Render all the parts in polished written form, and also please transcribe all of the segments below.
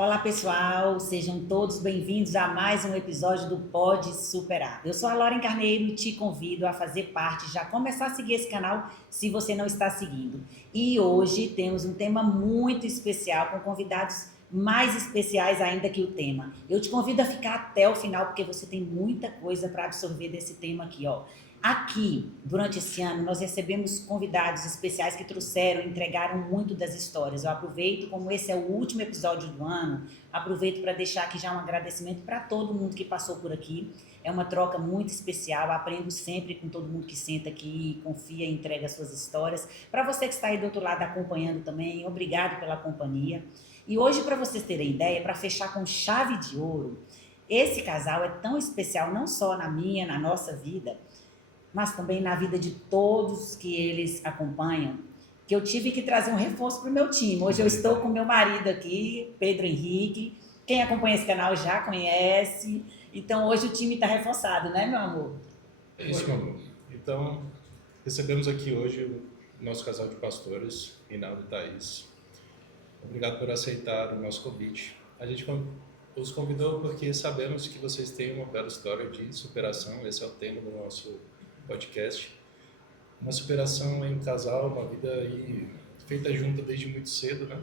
Olá pessoal, sejam todos bem-vindos a mais um episódio do Pode Superar. Eu sou a Lauren Carneiro e te convido a fazer parte, já começar a seguir esse canal se você não está seguindo. E hoje temos um tema muito especial com convidados mais especiais ainda que o tema. Eu te convido a ficar até o final porque você tem muita coisa para absorver desse tema aqui, ó. Aqui, durante esse ano, nós recebemos convidados especiais que trouxeram, entregaram muito das histórias. Eu aproveito, como esse é o último episódio do ano, aproveito para deixar aqui já um agradecimento para todo mundo que passou por aqui. É uma troca muito especial, aprendo sempre com todo mundo que senta aqui, confia e entrega as suas histórias. Para você que está aí do outro lado acompanhando também, obrigado pela companhia. E hoje, para vocês terem ideia, para fechar com chave de ouro, esse casal é tão especial, não só na minha, na nossa vida, mas também na vida de todos que eles acompanham, que eu tive que trazer um reforço para o meu time. Hoje eu estou com meu marido aqui, Pedro Henrique. Quem acompanha esse canal já conhece. Então hoje o time está reforçado, né, meu amor? É isso, meu amor. Então, recebemos aqui hoje o nosso casal de pastores, Rinaldo e Thaís. Obrigado por aceitar o nosso convite. A gente os convidou porque sabemos que vocês têm uma bela história de superação. Esse é o tema do nosso podcast. Uma superação em casal, uma vida aí feita junto desde muito cedo, né?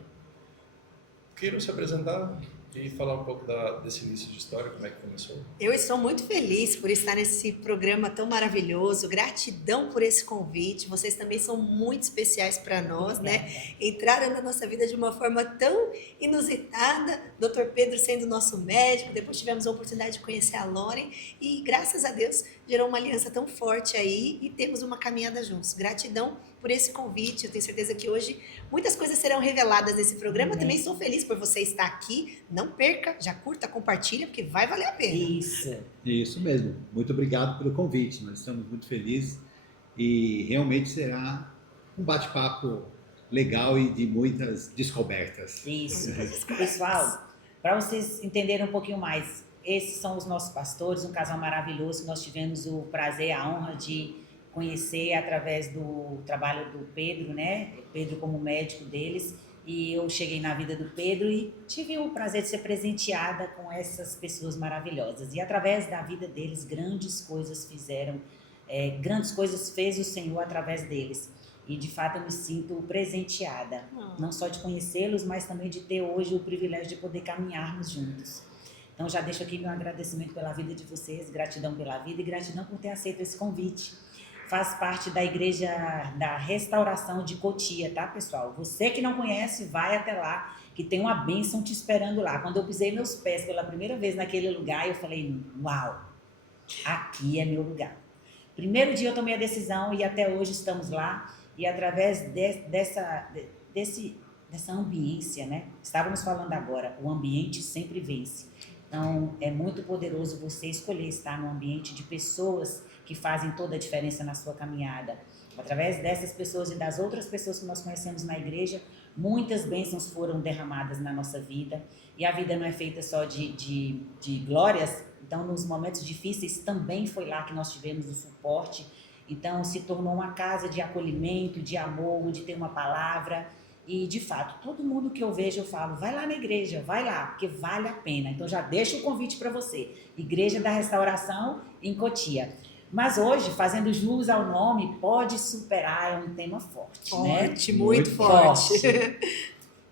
Queiram se apresentar e falar um pouco desse início de história, como é que começou? Eu estou muito feliz por estar nesse programa tão maravilhoso. Gratidão por esse convite. Vocês também são muito especiais para nós, né? Entraram na nossa vida de uma forma tão inusitada. Dr. Pedro sendo nosso médico, depois tivemos a oportunidade de conhecer a Lauren e, graças a Deus, gerou uma aliança tão forte aí e temos uma caminhada juntos. Gratidão por esse convite. Eu tenho certeza que hoje muitas coisas serão reveladas nesse programa. Eu também sou feliz por você estar aqui. Não perca, já curta, compartilha, porque vai valer a pena. Isso mesmo. Muito obrigado pelo convite. Nós estamos muito felizes e realmente será um bate-papo legal e de muitas descobertas. Isso. Pessoal, para vocês entenderem um pouquinho mais, esses são os nossos pastores, um casal maravilhoso que nós tivemos o prazer, a honra de conhecer através do trabalho do Pedro, né? Pedro como médico deles. E eu cheguei na vida do Pedro e tive o prazer de ser presenteada com essas pessoas maravilhosas. E através da vida deles, grandes coisas fizeram, grandes coisas fez o Senhor através deles. E de fato eu me sinto presenteada, não só de conhecê-los, mas também de ter hoje o privilégio de poder caminharmos juntos. Então já deixo aqui meu agradecimento pela vida de vocês, gratidão pela vida e gratidão por ter aceito esse convite. Faz parte da Igreja da Restauração de Cotia, tá, pessoal? Você que não conhece, vai até lá, que tem uma bênção te esperando lá. Quando eu pisei meus pés pela primeira vez naquele lugar, eu falei, uau, aqui é meu lugar. Primeiro dia eu tomei a decisão e até hoje estamos lá. E através dessa ambiência, né? Estávamos falando agora, o ambiente sempre vence. Então, é muito poderoso você escolher estar num ambiente de pessoas que fazem toda a diferença na sua caminhada. Através dessas pessoas e das outras pessoas que nós conhecemos na igreja, muitas bênçãos foram derramadas na nossa vida. E a vida não é feita só de glórias. Então, nos momentos difíceis, também foi lá que nós tivemos o suporte. Então, se tornou uma casa de acolhimento, de amor, de ter uma palavra. E, de fato, todo mundo que eu vejo, eu falo, vai lá na igreja, vai lá, porque vale a pena. Então, já deixo o convite para você. Igreja da Restauração, em Cotia. Mas hoje, fazendo jus ao nome, Pode Superar é um tema forte, né? Muito forte.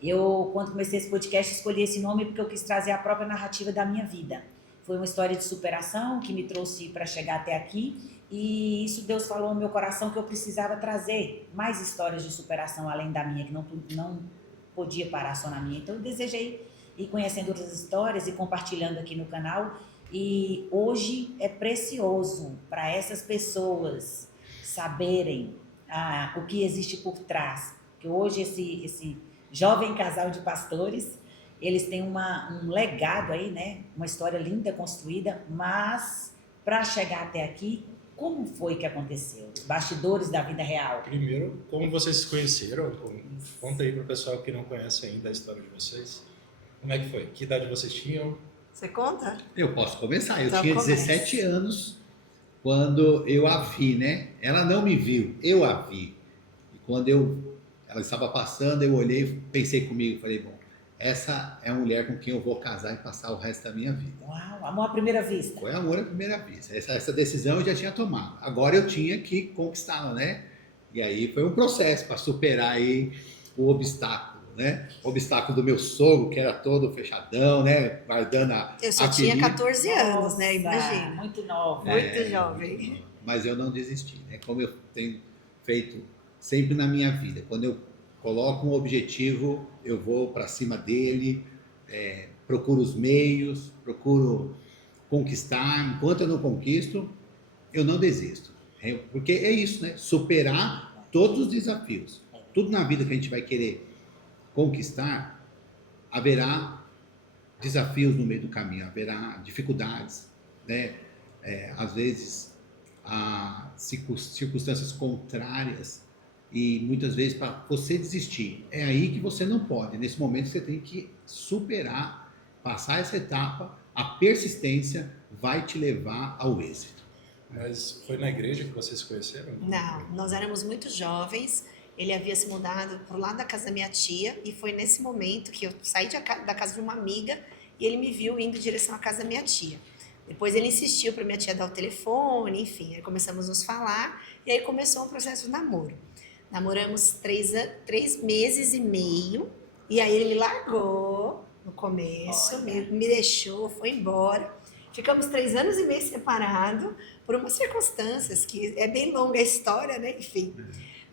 Eu, quando comecei esse podcast, escolhi esse nome porque eu quis trazer a própria narrativa da minha vida. Foi uma história de superação que me trouxe para chegar até aqui. E isso Deus falou no meu coração que eu precisava trazer mais histórias de superação além da minha, que não podia parar só na minha. Então eu desejei ir conhecendo outras histórias e compartilhando aqui no canal. E hoje é precioso para essas pessoas saberem o que existe por trás. Porque hoje esse jovem casal de pastores, eles têm um legado aí, né? Uma história linda construída, mas para chegar até aqui, como foi que aconteceu? Os bastidores da vida real. Primeiro, como vocês se conheceram? Conta aí para o pessoal que não conhece ainda a história de vocês. Como é que foi? Que idade vocês tinham? Você conta? Eu posso começar. Eu Então tinha comece. 17 anos quando eu a vi, né? Ela não me viu, eu a vi. E quando ela estava passando, eu olhei, pensei comigo, falei, bom, essa é a mulher com quem eu vou casar e passar o resto da minha vida. Uau, amor à primeira vista. Foi amor à primeira vista. Essa decisão eu já tinha tomado. Agora eu tinha que conquistá-la, né? E aí foi um processo para superar aí o obstáculo, né? O obstáculo do meu sogro, que era todo fechadão, né? Guardando a Eu só tinha filhinha. 14 anos, né? Nossa, Imagina. muito nova. Muito jovem. Mas eu não desisti, né? Como eu tenho feito sempre na minha vida. Quando eu coloco um objetivo, eu vou para cima dele, procuro os meios, procuro conquistar. Enquanto eu não conquisto, eu não desisto. Porque é isso, né? Superar todos os desafios. Tudo na vida que a gente vai querer conquistar, haverá desafios no meio do caminho, haverá dificuldades, né? Às vezes, há circunstâncias contrárias e muitas vezes para você desistir. É aí que você não pode. Nesse momento você tem que superar, passar essa etapa. A persistência vai te levar ao êxito. Mas foi na igreja que vocês se conheceram? Não, nós éramos muito jovens. Ele havia se mudado pro lado da casa da minha tia e foi nesse momento que eu saí da casa de uma amiga e ele me viu indo em direção à casa da minha tia. Depois ele insistiu para minha tia dar o telefone, enfim, aí começamos a nos falar e aí começou um processo de namoro. Namoramos 3 meses e meio e aí ele me largou no começo, me deixou, foi embora. Ficamos 3 anos e meio separados por umas circunstâncias que é bem longa a história, né? Enfim.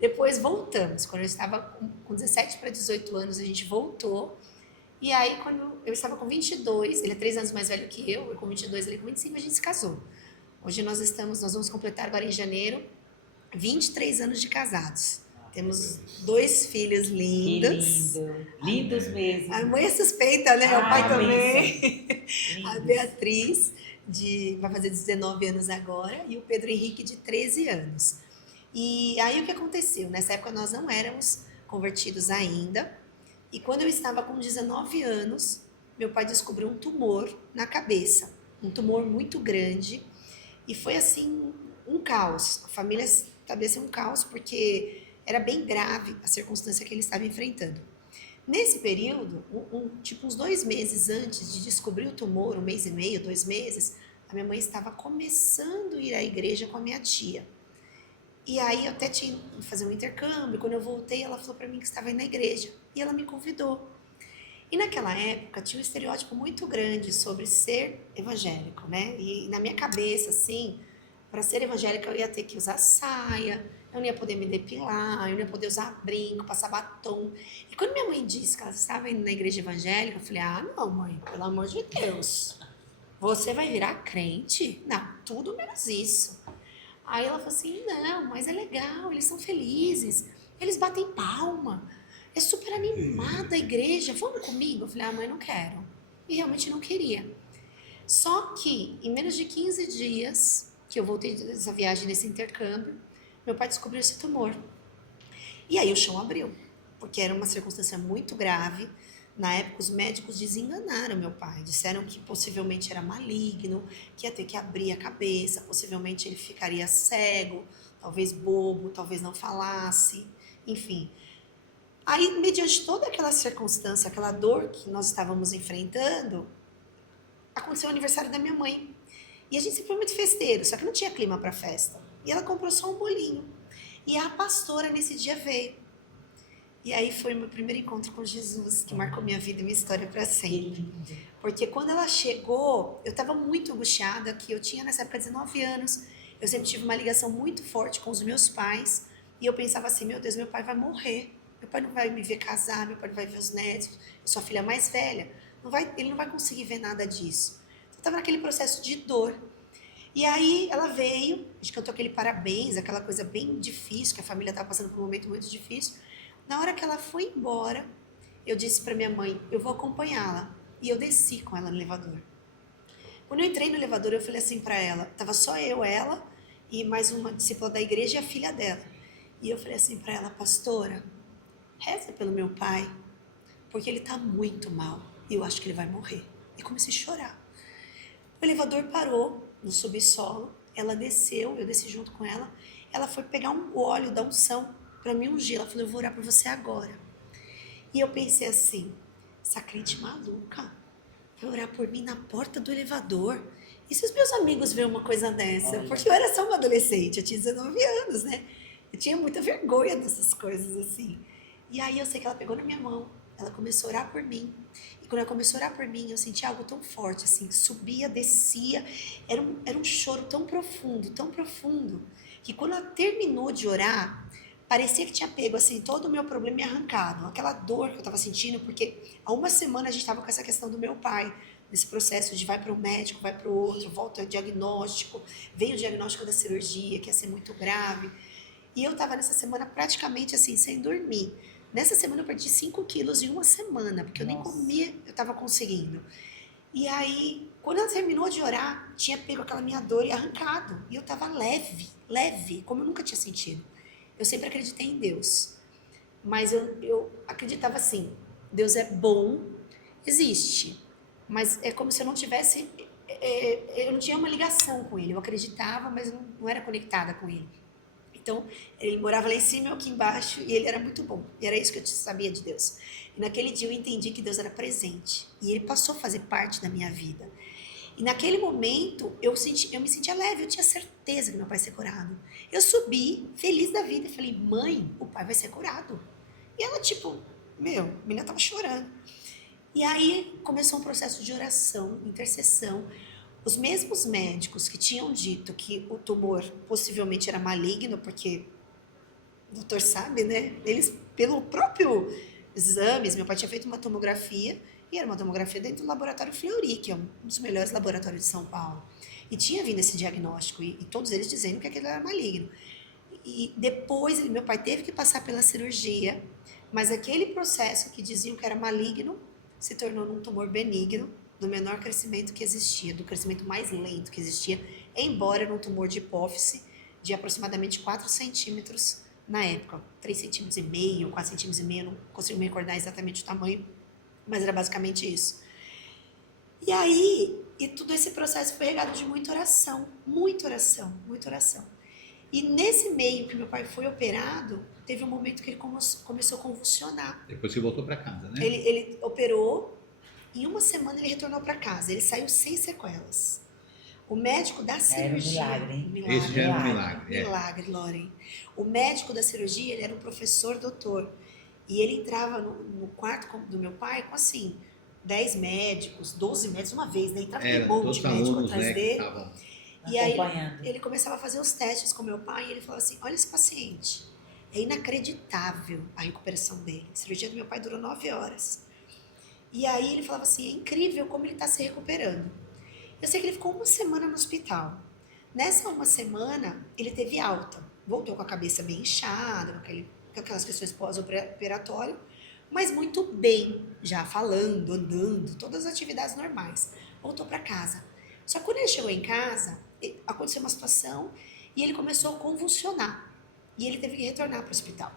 Depois voltamos. Quando eu estava com 17 para 18 anos, a gente voltou. E aí, quando eu estava com 22, ele é 3 anos mais velho que eu com 22, ele com 25, a gente se casou. Hoje nós vamos completar agora em janeiro 23 anos de casados. Temos 2 filhos lindos. Que lindo. Lindos mesmo. A mãe é suspeita, né? O pai também. Bem, A Beatriz, vai fazer 19 anos agora, e o Pedro Henrique, de 13 anos. E aí o que aconteceu? Nessa época nós não éramos convertidos ainda, e quando eu estava com 19 anos, meu pai descobriu um tumor na cabeça, um tumor muito grande, e foi assim, um caos. A família estabeleceu um caos, porque era bem grave a circunstância que ele estava enfrentando. Nesse período, tipo uns 2 meses antes de descobrir o tumor, 1 mês e meio, 2 meses, a minha mãe estava começando a ir à igreja com a minha tia. E aí eu até tinha que fazer um intercâmbio, quando eu voltei ela falou para mim que estava indo na igreja, e ela me convidou. E naquela época tinha um estereótipo muito grande sobre ser evangélico, né? E na minha cabeça, assim, para ser evangélica eu ia ter que usar saia, eu não ia poder me depilar, eu não ia poder usar brinco, passar batom. E quando minha mãe disse que ela estava indo na igreja evangélica, eu falei, não mãe, pelo amor de Deus, você vai virar crente? Não, tudo menos isso. Aí ela falou assim, não, mas é legal, eles são felizes, eles batem palma, é super animada a igreja, vamos comigo? Eu falei, mãe, não quero. E realmente não queria. Só que em menos de 15 dias que eu voltei dessa viagem, nesse intercâmbio, meu pai descobriu esse tumor. E aí o chão abriu, porque era uma circunstância muito grave. Na época, os médicos desenganaram meu pai. Disseram que possivelmente era maligno, que ia ter que abrir a cabeça, possivelmente ele ficaria cego, talvez bobo, talvez não falasse, enfim. Aí, mediante toda aquela circunstância, aquela dor que nós estávamos enfrentando, aconteceu o aniversário da minha mãe. E a gente sempre foi muito festeiro, só que não tinha clima para festa. E ela comprou só um bolinho. E a pastora nesse dia veio. E aí foi o meu primeiro encontro com Jesus, que marcou minha vida e minha história para sempre. Porque quando ela chegou, eu estava muito angustiada, que eu tinha nessa época 19 anos, eu sempre tive uma ligação muito forte com os meus pais, e eu pensava assim, meu Deus, meu pai vai morrer, meu pai não vai me ver casar, meu pai não vai ver os netos, eu sou a filha mais velha, ele não vai conseguir ver nada disso. Então, eu estava naquele processo de dor. E aí ela veio, a gente cantou aquele parabéns, aquela coisa bem difícil, que a família estava passando por um momento muito difícil. Na hora que ela foi embora, eu disse para minha mãe, eu vou acompanhá-la. E eu desci com ela no elevador. Quando eu entrei no elevador, eu falei assim para ela, tava só eu, ela, e mais uma discípula da igreja e a filha dela. E eu falei assim para ela, pastora, reza pelo meu pai, porque ele tá muito mal e eu acho que ele vai morrer. E comecei a chorar. O elevador parou no subsolo, ela desceu, eu desci junto com ela, ela foi pegar um óleo da unção para me ungir. Ela falou, eu vou orar por você agora. E eu pensei assim, essa crente maluca vai orar por mim na porta do elevador. E se os meus amigos verem uma coisa dessa? Olha. Porque eu era só uma adolescente, eu tinha 19 anos, né? Eu tinha muita vergonha dessas coisas assim. E aí eu sei que ela pegou na minha mão, ela começou a orar por mim. E quando ela começou a orar por mim, eu senti algo tão forte, assim, subia, descia. Era um choro tão profundo, que quando ela terminou de orar, parecia que tinha pego, assim, todo o meu problema e arrancado. Aquela dor que eu estava sentindo, porque há uma semana a gente estava com essa questão do meu pai, nesse processo de vai para um médico, vai para o outro, volta o diagnóstico, vem o diagnóstico da cirurgia, que ia ser muito grave. E eu estava nessa semana praticamente assim, sem dormir. Nessa semana eu perdi 5 quilos em uma semana, porque eu nem Nossa. comia, eu estava conseguindo. E aí, quando ela terminou de orar, tinha pego aquela minha dor e arrancado. E eu estava leve, como eu nunca tinha sentido. Eu sempre acreditei em Deus. Mas eu acreditava assim, Deus é bom, existe. Mas é como se eu não tivesse... eu não tinha uma ligação com Ele. Eu acreditava, mas não era conectada com Ele. Então, ele morava lá em cima, eu aqui embaixo, e ele era muito bom. E era isso que eu sabia de Deus. E naquele dia eu entendi que Deus era presente. E ele passou a fazer parte da minha vida. E naquele momento, eu me sentia leve, eu tinha certeza que meu pai ia ser curado. Eu subi, feliz da vida, e falei, mãe, o pai vai ser curado. E ela, tipo, a menina tava chorando. E aí começou um processo de oração, intercessão. Os mesmos médicos que tinham dito que o tumor possivelmente era maligno, porque o doutor sabe, né? Eles, pelo próprio exames, meu pai tinha feito uma tomografia, e era uma tomografia dentro do laboratório Fleury, que é um dos melhores laboratórios de São Paulo. E tinha vindo esse diagnóstico, e todos eles dizendo que aquilo era maligno. E depois, meu pai teve que passar pela cirurgia, mas aquele processo que diziam que era maligno se tornou num tumor benigno, do menor crescimento que existia, do crescimento mais lento que existia, embora era um tumor de hipófise de aproximadamente 4 centímetros na época, 3,5 centímetros, 4,5 centímetros, não consigo me recordar exatamente o tamanho, mas era basicamente isso. E aí, todo esse processo foi regado de muita oração, muita oração, muita oração. E nesse meio que meu pai foi operado, teve um momento que ele começou a convulsionar. Depois você voltou para casa, né? Ele operou, em uma semana ele retornou para casa, ele saiu sem sequelas. O médico da cirurgia... Era um milagre, hein? Esse já era um milagre. Milagre, Loren. O médico da cirurgia, ele era um professor doutor. E ele entrava no quarto do meu pai com, assim, 10 médicos, 12 médicos uma vez, né? Entrava um monte de médico atrás dele. E aí ele começava a fazer os testes com meu pai e ele falava assim, olha esse paciente, é inacreditável a recuperação dele. A cirurgia do meu pai durou 9 horas. E aí ele falava assim, é incrível como ele está se recuperando. Eu sei que ele ficou uma semana no hospital. Nessa uma semana, ele teve alta. Voltou com a cabeça bem inchada, com aquelas questões pós-operatório, mas muito bem, já falando, andando, todas as atividades normais. Voltou para casa. Só que quando ele chegou em casa, aconteceu uma situação e ele começou a convulsionar. E ele teve que retornar para o hospital.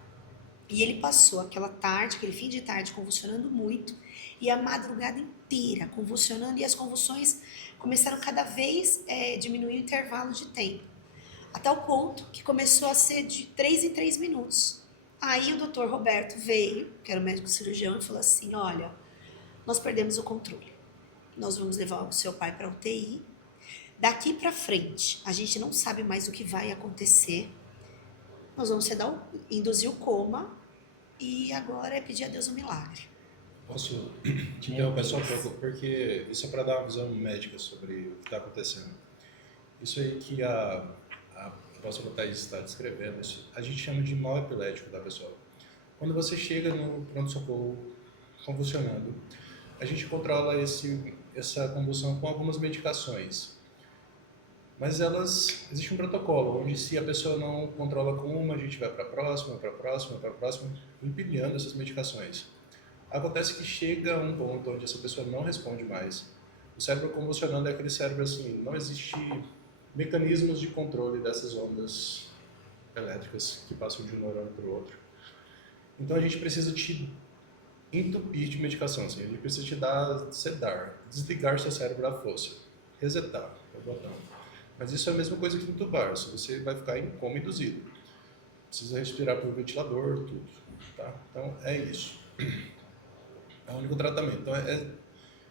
E ele passou aquela tarde, aquele fim de tarde, convulsionando muito, e a madrugada inteira convulsionando, e as convulsões começaram cada vez diminuir o intervalo de tempo, a tal ponto que começou a ser de 3 em 3 minutos. Aí o doutor Roberto veio, que era o médico cirurgião, e falou assim, olha, nós perdemos o controle, nós vamos levar o seu pai para a UTI, daqui para frente a gente não sabe mais o que vai acontecer, nós vamos induzir o coma e agora é pedir a Deus um milagre. Posso te interromper só um pouco, porque isso é para dar uma visão médica sobre o que está acontecendo. Isso aí que a apóstola Thaís está descrevendo, isso, a gente chama de mal epilético da pessoa. Quando você chega no pronto-socorro convulsionando, a gente controla essa convulsão com algumas medicações. Mas existe um protocolo, onde se a pessoa não controla com uma, a gente vai para a próxima, empilhando essas medicações. Acontece que chega um ponto onde essa pessoa não responde mais. O cérebro convulsionando é aquele cérebro assim, não existe mecanismos de controle dessas ondas elétricas que passam de um neurônio para o outro. Então a gente precisa te entupir de medicação, assim, a gente precisa te sedar, desligar seu cérebro da força, resetar o botão. Mas isso é a mesma coisa que intubar, se você vai ficar em coma induzido. Precisa respirar por ventilador, tudo. Tá? Então, é isso. É o único tratamento. Então,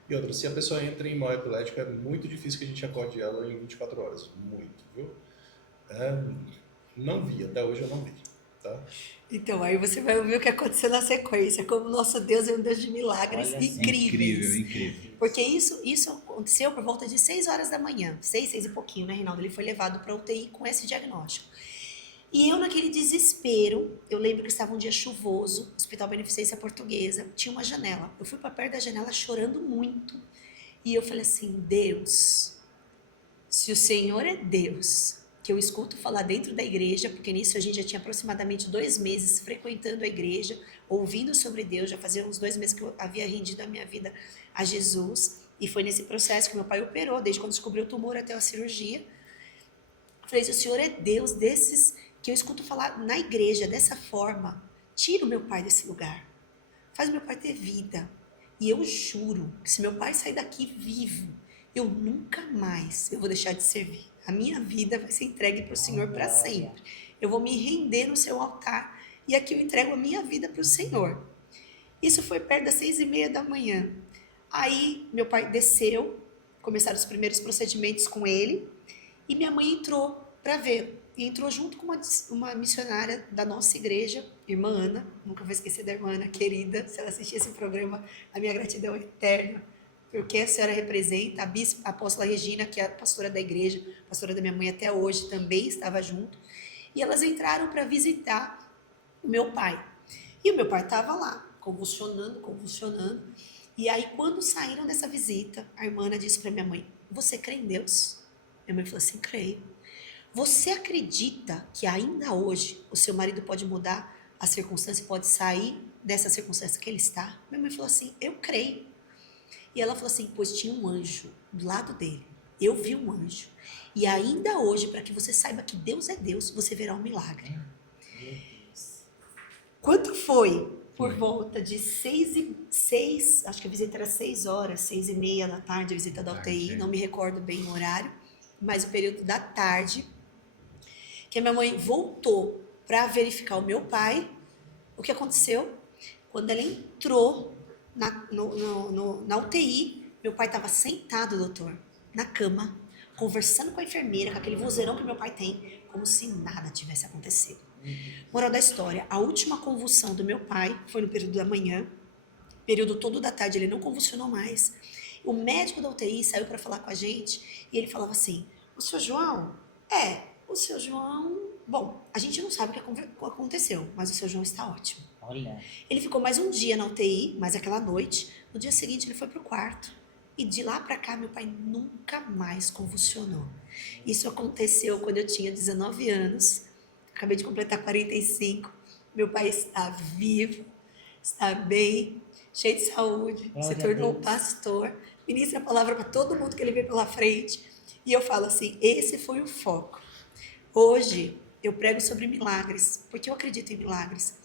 E outra, se a pessoa entra em mal epilético, é muito difícil que a gente acorde ela em 24 horas. Muito, viu? Não vi, até hoje eu não vi, tá? Então, aí você vai ouvir o que aconteceu na sequência, como o nosso Deus é um Deus de milagres Olha só. incríveis. Incrível. Porque isso aconteceu por volta de 6 horas da manhã, 6 e pouquinho, né, Reinaldo? Ele foi levado para UTI com esse diagnóstico. E eu, naquele desespero, eu lembro que estava um dia chuvoso, Hospital Beneficência Portuguesa, tinha uma janela. Eu fui para perto da janela chorando muito. E eu falei assim, Deus, se o Senhor é Deus, que eu escuto falar dentro da igreja, porque nisso a gente já tinha aproximadamente 2 meses frequentando a igreja, ouvindo sobre Deus, já fazia uns 2 meses que eu havia rendido a minha vida a Jesus, e foi nesse processo que meu pai operou, desde quando descobriu o tumor até a cirurgia. Eu falei, se o Senhor é Deus desses que eu escuto falar na igreja dessa forma, tira o meu pai desse lugar, faz o meu pai ter vida. E eu juro que se meu pai sair daqui vivo, eu nunca mais eu vou deixar de servir. A minha vida vai ser entregue para o Senhor para sempre. Eu vou me render no seu altar e aqui eu entrego a minha vida para o Senhor. Isso foi perto das 6h30 da manhã. Aí meu pai desceu, começaram os primeiros procedimentos com ele e minha mãe entrou para ver. E entrou junto com uma missionária da nossa igreja, irmã Ana, nunca vou esquecer da irmã Ana, querida, se ela assistir esse programa, a minha gratidão é eterna, porque a senhora representa, a bispa, a apóstola Regina, que é a pastora da igreja, pastora da minha mãe até hoje, também estava junto, e elas entraram para visitar o meu pai. E o meu pai estava lá, convulsionando, e aí quando saíram dessa visita, a irmã Ana disse para minha mãe, você crê em Deus? Minha mãe falou assim, creio. Você acredita que ainda hoje o seu marido pode mudar a circunstância, pode sair dessa circunstância que ele está? Minha mãe falou assim, eu creio. E ela falou assim, pois tinha um anjo do lado dele. Eu vi um anjo. E ainda hoje, para que você saiba que Deus é Deus, você verá um milagre. Meu Deus. Quanto foi? Por volta de 6, acho que a visita era 6 horas, 6h30 da tarde, a visita da UTI, não me recordo bem o horário, mas o período da tarde, que a minha mãe voltou para verificar o meu pai. O que aconteceu? Quando ela entrou na UTI, meu pai estava sentado, doutor, na cama, conversando com a enfermeira, com aquele vozeirão que meu pai tem, como se nada tivesse acontecido. Moral da história, a última convulsão do meu pai foi no período da manhã, período todo da tarde, ele não convulsionou mais. O médico da UTI saiu para falar com a gente e ele falava assim, o seu João, bom, a gente não sabe o que aconteceu, mas o seu João está ótimo. Olha. Ele ficou mais um dia na UTI, mais aquela noite. No dia seguinte ele foi pro quarto. E de lá para cá meu pai nunca mais convulsionou. Isso aconteceu quando eu tinha 19 anos. Acabei de completar 45. Meu pai está vivo, está bem, cheio de saúde. Glória se tornou a Deus. pastor. Ministra a palavra para todo mundo que ele vê pela frente. E eu falo assim, esse foi o foco. Hoje eu prego sobre milagres, porque eu acredito em milagres.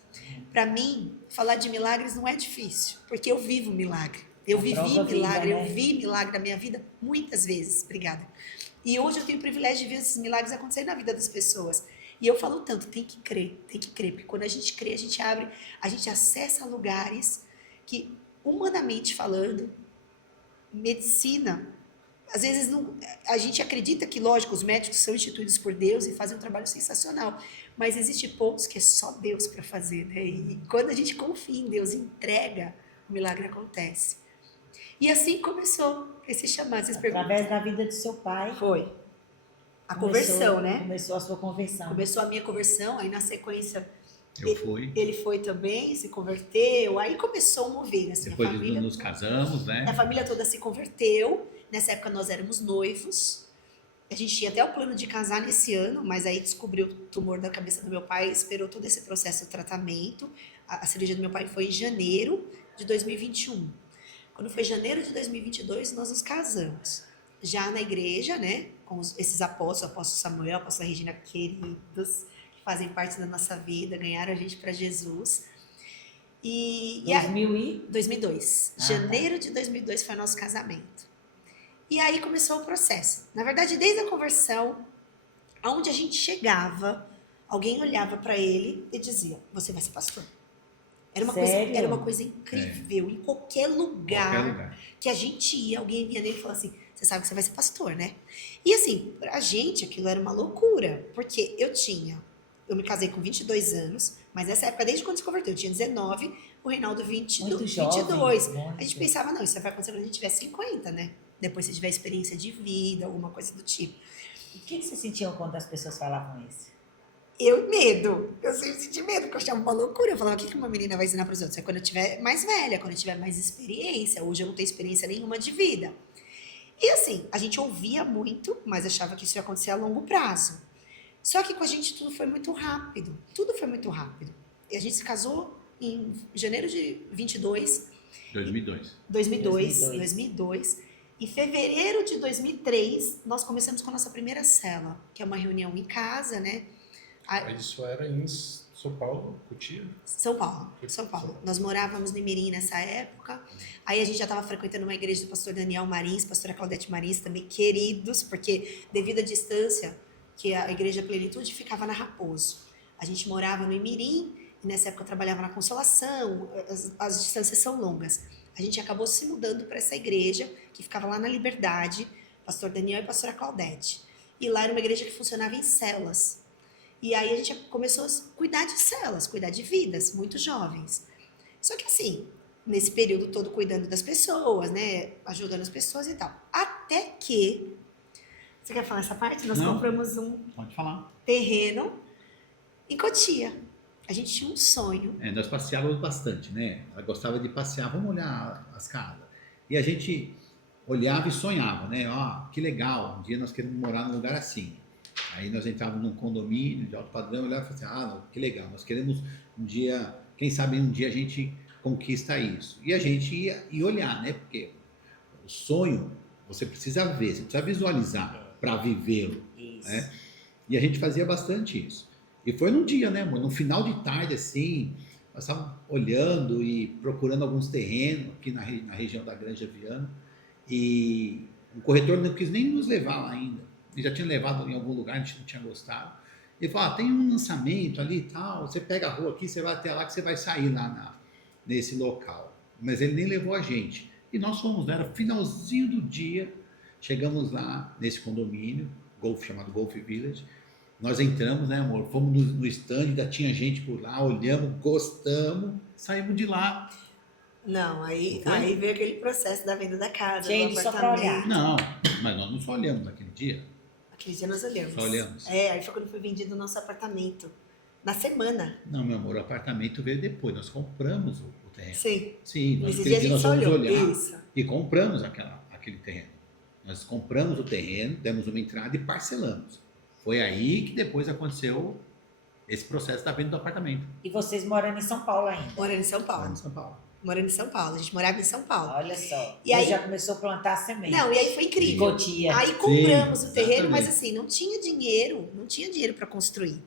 Para mim, falar de milagres não é difícil, porque eu vivo milagre. Eu vivi milagre, eu vi milagre na minha vida muitas vezes. Obrigada. E hoje eu tenho o privilégio de ver esses milagres acontecerem na vida das pessoas. E eu falo tanto, tem que crer, porque quando a gente crê, a gente abre, a gente acessa lugares que, humanamente falando, medicina, às vezes não, a gente acredita que, lógico, os médicos são instituídos por Deus e fazem um trabalho sensacional, mas existem pontos que é só Deus para fazer, né? E quando a gente confia em Deus, entrega, o milagre acontece. E assim começou esse chamado. Vocês Através da vida do seu pai. Foi. A conversão, né? Começou a sua conversão. Começou a minha conversão, aí na sequência Eu fui. ele foi também, se converteu, aí começou a mover, assim, Depois a família, nos casamos, né? a família toda se converteu. Nessa época nós éramos noivos. A gente tinha até o plano de casar nesse ano, mas aí descobriu o tumor da cabeça do meu pai, esperou todo esse processo de tratamento. A cirurgia do meu pai foi em janeiro de 2021. Quando foi janeiro de 2022, nós nos casamos. Já na igreja, né, com esses apóstolos, o apóstolo Samuel, a apóstola Regina, queridos, que fazem parte da nossa vida, ganharam a gente para Jesus. E 2002. Janeiro de 2002 foi o nosso casamento. E aí começou o processo. Na verdade, desde a conversão, aonde a gente chegava, alguém olhava para ele e dizia, você vai ser pastor. Sério? Era uma coisa incrível. Em qualquer lugar, Qualquer lugar. que a gente ia, alguém vinha nele e falava assim, você sabe que você vai ser pastor, né? E assim, pra gente aquilo era uma loucura, porque eu me casei com 22 anos, mas nessa época, desde quando se converteu, eu tinha 19, o Reinaldo Muito 22. jovem. A gente pensava, não, isso vai acontecer quando a gente tiver 50, né? Depois se tiver experiência de vida, alguma coisa do tipo. O que você sentia quando as pessoas falavam isso? Medo. Eu sempre senti medo, porque eu achava uma loucura. Eu falava, o que uma menina vai ensinar para os outros? É quando eu tiver mais velha, quando eu tiver mais experiência. Hoje eu não tenho experiência nenhuma de vida. E assim, a gente ouvia muito, mas achava que isso ia acontecer a longo prazo. Só que com a gente tudo foi muito rápido. Tudo foi muito rápido. E a gente se casou em janeiro de 2002. 2002. Em fevereiro de 2003, nós começamos com a nossa primeira cela, que é uma reunião em casa, né? Isso era em São Paulo, Cotia? São Paulo. Nós morávamos no Imirim nessa época. Aí a gente já estava frequentando uma igreja do pastor Daniel Marins, pastora Claudete Marins, também queridos, porque devido à distância, que a igreja Plenitude ficava na Raposo. A gente morava no Imirim, e nessa época eu trabalhava na Consolação, as distâncias são longas. A gente acabou se mudando para essa igreja, que ficava lá na Liberdade, pastor Daniel e pastora Claudete. E lá era uma igreja que funcionava em células. E aí a gente começou a cuidar de células, cuidar de vidas, muito jovens. Só que assim, nesse período todo cuidando das pessoas, né, ajudando as pessoas e tal. Até que, você quer falar essa parte? Nós Não. compramos um Pode falar. terreno em Cotia. A gente tinha um sonho. Nós passeávamos bastante, né? Ela gostava de passear, vamos olhar as casas. E a gente olhava e sonhava, né? Ó, que legal, um dia nós queremos morar num lugar assim. Aí nós entrávamos num condomínio de alto padrão, olhava e falava assim, não, que legal, nós queremos um dia, quem sabe um dia a gente conquista isso. E a gente ia e olhar, né? Porque o sonho, você precisa ver, você precisa visualizar para vivê-lo, Isso. né? E a gente fazia bastante isso. E foi num dia, né, amor? No final de tarde, assim, nós estávamos olhando e procurando alguns terrenos aqui na região da Granja Viana. E o corretor não quis nem nos levar lá ainda. Ele já tinha levado em algum lugar, a gente não tinha gostado. Ele falou, tem um lançamento ali e tal, você pega a rua aqui, você vai até lá que você vai sair lá nesse local. Mas ele nem levou a gente. E nós fomos, né? Era finalzinho do dia, chegamos lá nesse condomínio, chamado Golf Village. Nós entramos, né, amor? Fomos no stand, ainda tinha gente por lá, olhamos, gostamos, saímos de lá. Não, aí Não foi? veio aquele processo da venda da casa, Gente, do só pra apartamento. olhar. Não, mas nós não só olhamos naquele dia. Aquele dia nós olhamos. Só olhamos. Aí foi quando foi vendido o nosso apartamento. Na semana. Não, meu amor, o apartamento veio depois, nós compramos o terreno. Sim. Sim, nós, Nesse aquele dia a dia gente nós só fomos olhou. olhar Isso. e compramos aquele terreno. Nós compramos o terreno, demos uma entrada e parcelamos. Foi aí que depois aconteceu esse processo da venda do apartamento. E vocês morando em São Paulo ainda? Morando em São Lá Paulo. em São Paulo. Morando em São Paulo. A gente morava em São Paulo. Olha só. E aí- Já começou a plantar semente. Não, e aí foi incrível. Cotia. Aí compramos Sim, o terreno, mas exatamente. assim, não tinha dinheiro para construir.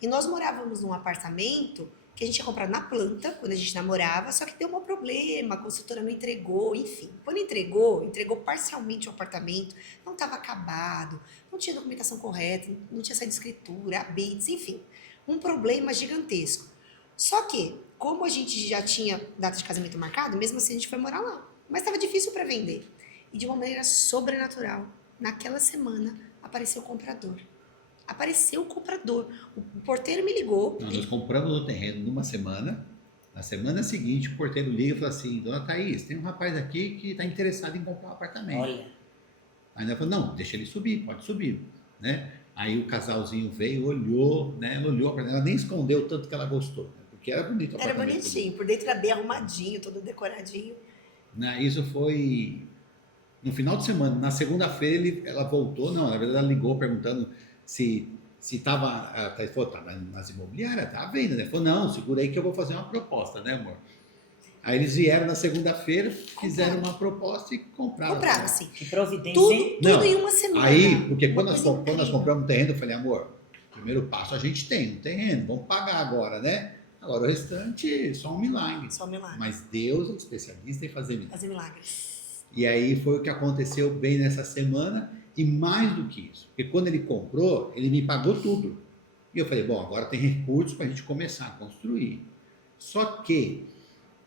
E nós morávamos num apartamento que a gente tinha comprado na planta, quando a gente namorava, só que deu um problema, a construtora não entregou, enfim. Quando entregou parcialmente o apartamento, não estava acabado, não tinha documentação correta, não tinha saído de escritura, habites, enfim. Um problema gigantesco. Só que, como a gente já tinha data de casamento marcado, mesmo assim a gente foi morar lá. Mas estava difícil para vender. E de uma maneira sobrenatural, naquela semana, apareceu o comprador. O porteiro me ligou. Não, nós compramos o terreno numa semana. Na semana seguinte, o porteiro liga e fala assim, dona Thaís, tem um rapaz aqui que está interessado em comprar um apartamento. Olha. Aí ela falou, não, deixa ele subir, pode subir, né? Aí o casalzinho veio, olhou, né? Ela olhou para ela, nem escondeu tanto que ela gostou, né? Porque era bonito o Era apartamento. bonitinho, por dentro era bem arrumadinho, todo decoradinho. Né? Isso foi no final de semana. Na segunda-feira ela voltou, não, na verdade ela ligou perguntando se estava, ela falou, tá nas imobiliárias, tá à venda, né? Falou, não, segura aí que eu vou fazer uma proposta, né, amor? Aí eles vieram na segunda-feira, fizeram uma proposta e compraram. Compraram, assim. Que providência, Tudo, hein? tudo Não, em uma semana. Aí, porque Uma quando coisa nós incrível. compramos o terreno, eu falei, amor, primeiro passo a gente tem um terreno, vamos pagar agora, né? Agora o restante, só um milagre. Só um milagre. Mas Deus é especialista em fazer milagres. Fazer milagres. E aí foi o que aconteceu bem nessa semana, e mais do que isso, porque quando ele comprou, ele me pagou tudo. E eu falei, bom, agora tem recursos para a gente começar a construir. Só que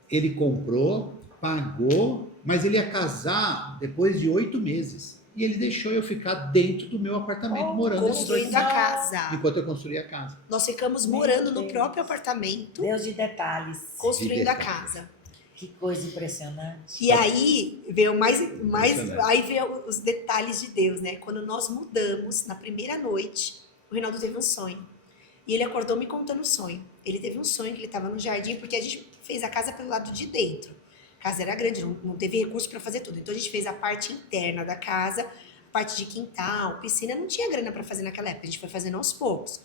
ele comprou, pagou, mas ele ia casar depois de 8 meses. E ele deixou eu ficar dentro do meu apartamento, morando Construindo a casa. enquanto eu construía a casa. Nós ficamos Meu morando no Deus. próprio apartamento, Deus de detalhes. construindo a detalhes. casa. Que coisa impressionante. E aí veio mais Impressionante. aí veio os detalhes de Deus, né? Quando nós mudamos, na primeira noite, o Reinaldo teve um sonho. E ele acordou me contando o sonho. Ele teve um sonho que ele estava no jardim, porque a gente fez a casa pelo lado de dentro. A casa era grande, não teve recurso para fazer tudo. Então a gente fez a parte interna da casa, a parte de quintal, piscina, não tinha grana para fazer naquela época, a gente foi fazendo aos poucos.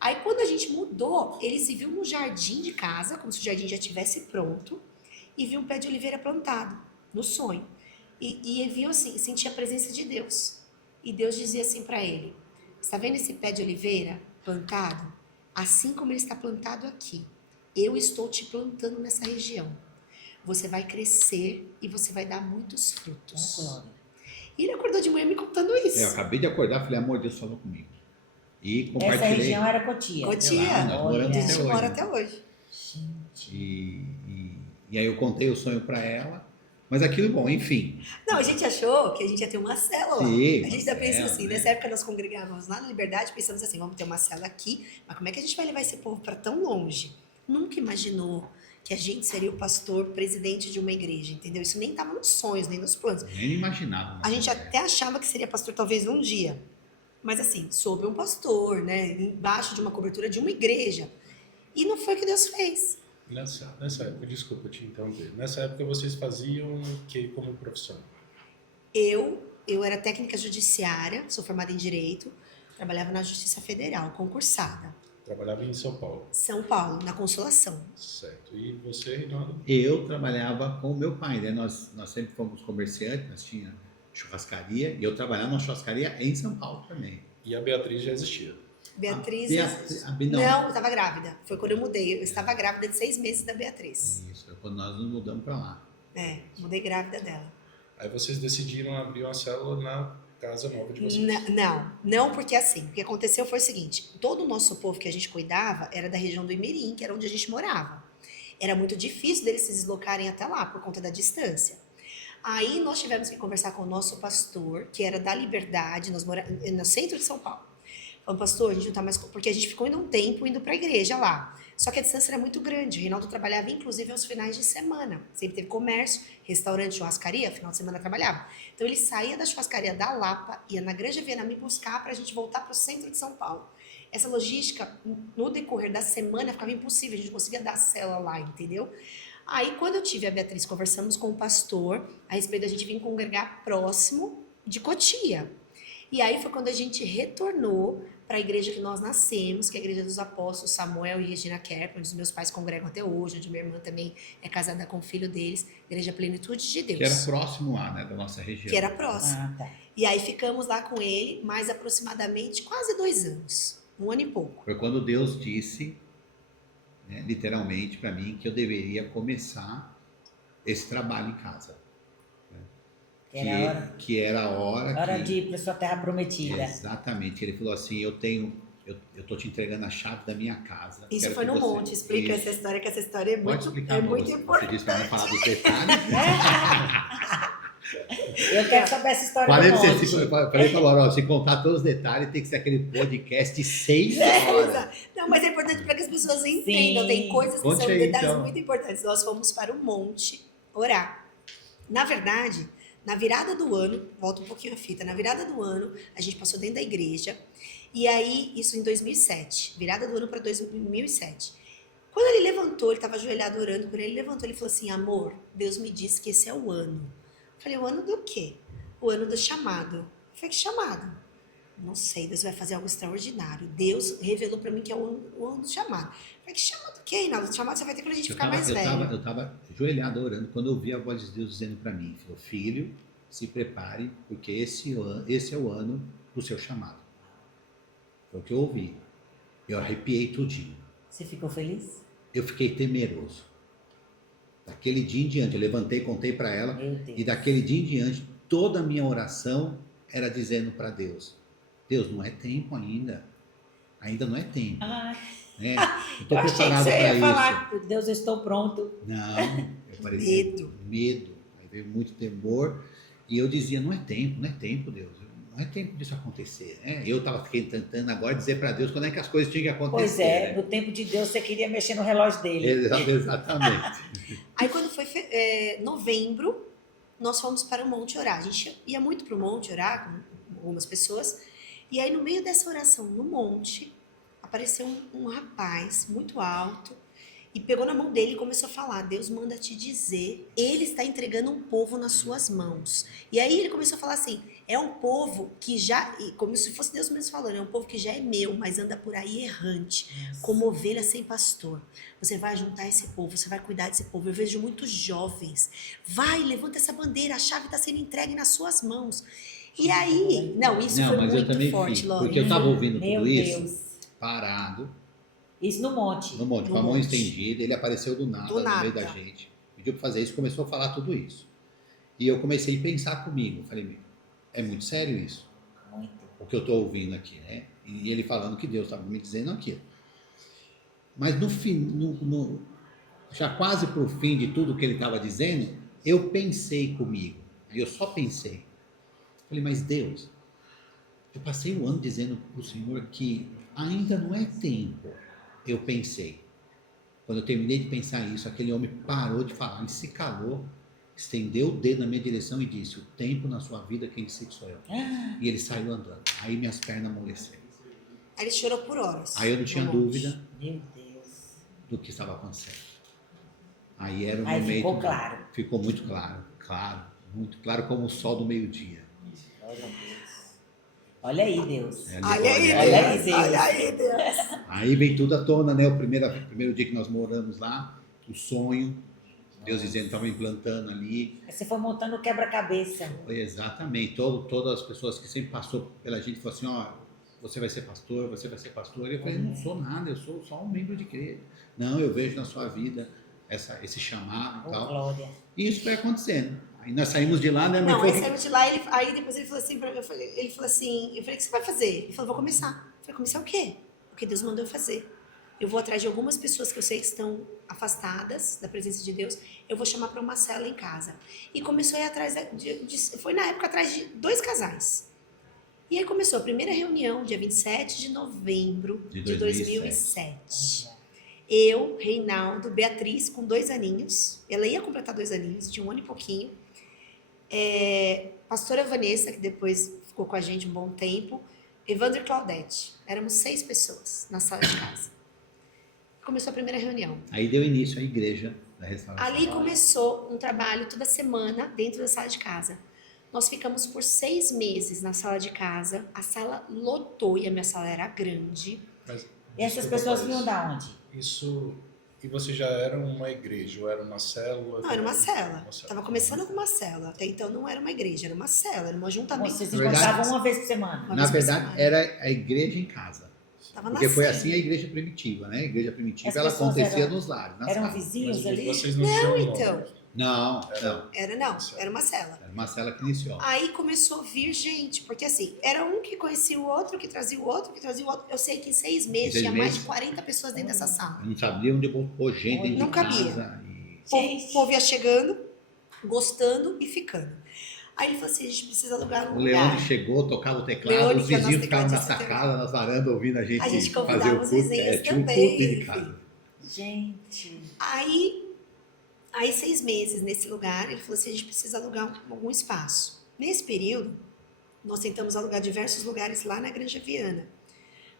Aí quando a gente mudou, ele se viu no jardim de casa, como se o jardim já estivesse pronto, e viu um pé de oliveira plantado, no sonho. E ele viu assim, sentia a presença de Deus. E Deus dizia assim para ele: está vendo esse pé de oliveira plantado? Assim como ele está plantado aqui, eu estou te plantando nessa região. Você vai crescer e você vai dar muitos frutos. Glória. E ele acordou de manhã me contando isso. Eu acabei de acordar, falei, amor, Deus falou comigo. E Essa compartilhei. região era Cotia. Cotia. Lá, nós moramos A Olha. gente até mora hoje. até hoje. Gente. E aí eu contei o sonho para ela. Mas aquilo, bom, enfim. Não, a gente achou que a gente ia ter uma célula. Sim, A gente uma ainda pensa célula, assim, né? nessa época nós congregávamos lá na Liberdade, pensamos assim, vamos ter uma célula aqui, mas como é que a gente vai levar esse povo para tão longe? Nunca imaginou que a gente seria o pastor presidente de uma igreja, entendeu? Isso nem estava nos sonhos, nem nos planos. Nem imaginava. A gente até achava que seria pastor talvez um dia, mas assim, sob um pastor, né, embaixo de uma cobertura de uma igreja. E não foi o que Deus fez. Nessa época, desculpa te interromper, nessa época vocês faziam o que como profissão? Eu era técnica judiciária, sou formada em Direito, trabalhava na Justiça Federal, concursada. Trabalhava em São Paulo, São Paulo, na Consolação. certo. E você, Reinaldo? Eu trabalhava com o meu pai, né? Nós sempre fomos comerciantes, nós tínhamos churrascaria. E eu trabalhava numa churrascaria em São Paulo também. E a Beatriz já existia. Beatriz. Não. Não, eu estava grávida. Foi quando eu mudei. Eu estava grávida de 6 meses da Beatriz. Isso, foi quando nós nos mudamos para lá. É, mudei grávida dela. Aí vocês decidiram abrir uma célula na casa nova de vocês. Não, porque assim, o que aconteceu foi o seguinte: todo o nosso povo que a gente cuidava era da região do Imirim, que era onde a gente morava. Era muito difícil deles se deslocarem até lá, por conta da distância. Aí nós tivemos que conversar com o nosso pastor, que era da Liberdade, nós morávamos no centro de São Paulo. Falando, pastor, a gente não tá mais. Porque a gente ficou ainda um tempo indo para a igreja lá. Só que a distância era muito grande. O Reinaldo trabalhava, inclusive, aos finais de semana. Sempre teve comércio, restaurante, churrascaria, final de semana trabalhava. Então ele saía da churrascaria da Lapa, ia na Granja Viana me buscar para a gente voltar para o centro de São Paulo. Essa logística, no decorrer da semana, ficava impossível, a gente não conseguia dar a célula lá, entendeu? Aí, quando eu tive a Beatriz, conversamos com o pastor a respeito da gente vir congregar próximo de Cotia. E aí foi quando a gente retornou para a igreja que nós nascemos, que é a Igreja dos Apóstolos Samuel e Regina Kerper, onde os meus pais congregam até hoje, onde minha irmã também é casada com o filho deles, Igreja Plenitude de Deus. Que era próximo lá, né, da nossa região. Que era próximo. Ah, tá. E aí ficamos lá com ele mais aproximadamente quase 2 anos, 1 ano e pouco. Foi quando Deus disse, né, literalmente para mim, que eu deveria começar esse trabalho em casa. Que era a hora Hora que... de ir para sua terra prometida. Exatamente. Ele falou assim, eu tô te entregando a chave da minha casa. Isso Quero foi que no você- monte. Explica Isso. essa história, que essa história é Pode muito, explicar, é amor. muito Você importante. disse para não falar dos detalhes. Eu quero saber essa história Falei do pra monte. você, falei pra Laura, ó, se contar todos os detalhes, tem que ser aquele podcast de 6 horas. Não, mas é importante para que as pessoas entendam. Sim. Tem coisas que Conte são aí, detalhes então. muito importantes. Nós fomos para o monte orar. Na verdade, na virada do ano, volta um pouquinho a fita, na virada do ano, a gente passou dentro da igreja, e aí, isso em 2007, virada do ano para 2007. Quando ele levantou, ele estava ajoelhado orando, quando ele levantou, ele falou assim, amor, Deus me disse que esse é o ano. Eu falei, o ano do quê? O ano do chamado. Eu falei, que chamado? Não sei, Deus vai fazer algo extraordinário. Deus revelou para mim que é o ano do chamado. Eu falei, que chamado do quê, Reinaldo? Chamado você vai ter quando a gente ficar mais velho. Eu tava ajoelhado orando quando eu vi a voz de Deus dizendo para mim, falou, filho, se prepare, porque esse é o ano do seu chamado. Foi o que eu ouvi. Eu arrepiei tudinho. Você ficou feliz? Eu fiquei temeroso. Daquele dia em diante, eu levantei, contei para ela, Meu Deus. e daquele dia em diante, toda a minha oração era dizendo para Deus, Deus, não é tempo ainda. Ainda não é tempo. Ah, né? Eu Eu estou achei que preparado você para ia isso. falar, Deus, eu estou pronto. Não, eu parecia medo. Aí veio muito temor. E eu dizia, não é tempo, Deus. Não é tempo disso acontecer, né? Eu estava tentando agora dizer para Deus quando é que as coisas tinham que acontecer. Pois é, né? no tempo de Deus você queria mexer no relógio dele. Exatamente. Aí quando foi novembro, nós fomos para o monte orar. A gente ia muito para o monte orar com algumas pessoas. E aí no meio dessa oração no monte, apareceu um rapaz muito alto e pegou na mão dele e começou a falar: Deus manda te dizer, ele está entregando um povo nas suas mãos. E aí ele começou a falar assim: é um povo que já, como se fosse Deus mesmo falando, é um povo que já é meu, mas anda por aí errante, como ovelha sem pastor. Você vai juntar esse povo, você vai cuidar desse povo. Eu vejo muitos jovens. Vai, levanta essa bandeira, a chave está sendo entregue nas suas mãos. E aí, não, isso Não, foi mas eu muito também forte, fiz, Lore. porque eu estava ouvindo Meu tudo isso, Deus. parado, Isso no monte. no monte, No com a mão monte. estendida, ele apareceu do nada, Do no meio da nada. gente, pediu para fazer isso, começou a falar tudo isso. E eu comecei a pensar comigo, falei, é muito sério isso, Muito. o que eu estou ouvindo aqui, né? E ele falando que Deus estava me dizendo aquilo. Mas no fim, já quase para o fim de tudo que ele estava dizendo, eu pensei comigo, eu só pensei. Falei, mas Deus, eu passei o ano dizendo para o Senhor que ainda não é tempo. Eu pensei. Quando eu terminei de pensar isso, aquele homem parou de falar, ele se calou, estendeu o dedo na minha direção e disse: o tempo na sua vida quem decide sou eu. E ele saiu andando. Aí minhas pernas amoleceram. Aí ele chorou por horas. Aí eu não tinha no monte. dúvida Meu Deus. do que estava acontecendo. Aí era o Aí momento. ficou claro. Ficou muito claro, muito claro como o sol do meio-dia. Olha Deus. Olha aí, Deus. Olha aí, Olha aí, Deus. Deus. Olha aí, Deus. Aí vem tudo à tona, né? O primeiro dia que nós moramos lá, o sonho, Deus dizendo que estava implantando ali. Aí você foi montando o quebra-cabeça. Foi exatamente, todas as pessoas que sempre passou pela gente falaram assim, ó, você vai ser pastor, você vai ser pastor. E eu falei, não sou nada, eu sou só um membro de igreja. Não, eu vejo na sua vida esse chamado Oh, e tal. glória. E isso foi acontecendo. Aí nós saímos de lá, né? Não, foi aí saímos de lá, aí depois ele falou assim pra mim, ele falou assim, eu falei, o que você vai fazer? Ele falou, vou começar. Eu falei, começar o quê? O que Deus mandou eu fazer. Eu vou atrás de algumas pessoas que eu sei que estão afastadas da presença de Deus, eu vou chamar para uma cela em casa. E começou a ir atrás, foi na época atrás de 2 casais. E aí começou a primeira reunião, dia 27 de novembro de 2007. Eu, Reinaldo, Beatriz, com 2 aninhos. Ela ia completar 2 aninhos, tinha 1 ano e pouquinho. Pastora Vanessa, que depois ficou com a gente um bom tempo. Evandro e Claudete. Éramos 6 pessoas na sala de casa. Começou a primeira reunião. Aí deu início à igreja da restauração. Ali começou um trabalho toda semana dentro da sala de casa. Nós ficamos por 6 meses na sala de casa. A sala lotou e a minha sala era grande. Mas, E essas desculpa, pessoas mas vinham da onde? Isso. E você já era uma igreja, ou era uma célula? Não, era uma cela. Uma célula. Tava começando com uma cela. Até então não era uma igreja, era uma cela, era um ajuntamento. Vocês se Na verdade- encontravam uma vez por semana. Uma Na vez por verdade, semana. era a igreja em casa. Tava Porque foi nascendo. assim a igreja primitiva, né? A igreja primitiva, As ela pessoas acontecia eram- nos lares, nas Eram casas. vizinhos Mas ali? vocês não tinham nome. então. Não, Era uma cela. Era uma cela que iniciou. Aí começou a vir gente, porque assim, era um que conhecia o outro, que trazia o outro, que trazia o outro. Eu sei que em 6 meses Em 6 tinha mais meses? de 40 pessoas dentro dessa sala. Eu não sabia onde pôr gente dentro Não de cabia. casa. E... O povo ia chegando, gostando e ficando. Aí ele falou assim: a gente precisa alugar um O lugar. Leone chegou, tocava o teclado, Leone, os que é o nosso vizinhos ficavam na tecladista sacada, na varanda, ouvindo a gente, A gente fazer convidava o os culto. vizinhos Tinha um também, culto dentro de casa. Gente. Aí 6 meses nesse lugar, ele falou assim: a gente precisa alugar algum espaço. Nesse período, nós tentamos alugar diversos lugares lá na Granja Viana.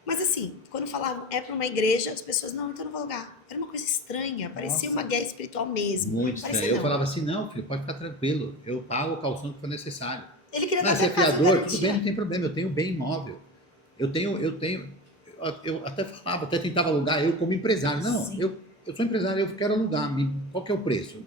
Mas assim, quando falavam é para uma igreja, as pessoas, não, então não vou alugar. Era uma coisa estranha, parecia Nossa. uma guerra espiritual mesmo. Muito Parecia estranho. Eu não. falava assim, não, filho, pode ficar tranquilo. Eu pago o calção que for necessário. Ele queria Mas dar é a casa fiador, garantia. tudo bem, não tem problema. Eu tenho bem imóvel. Eu até falava, até tentava alugar eu como empresário. Não, Sim. eu sou empresário, eu quero alugar. Qual que é o preço?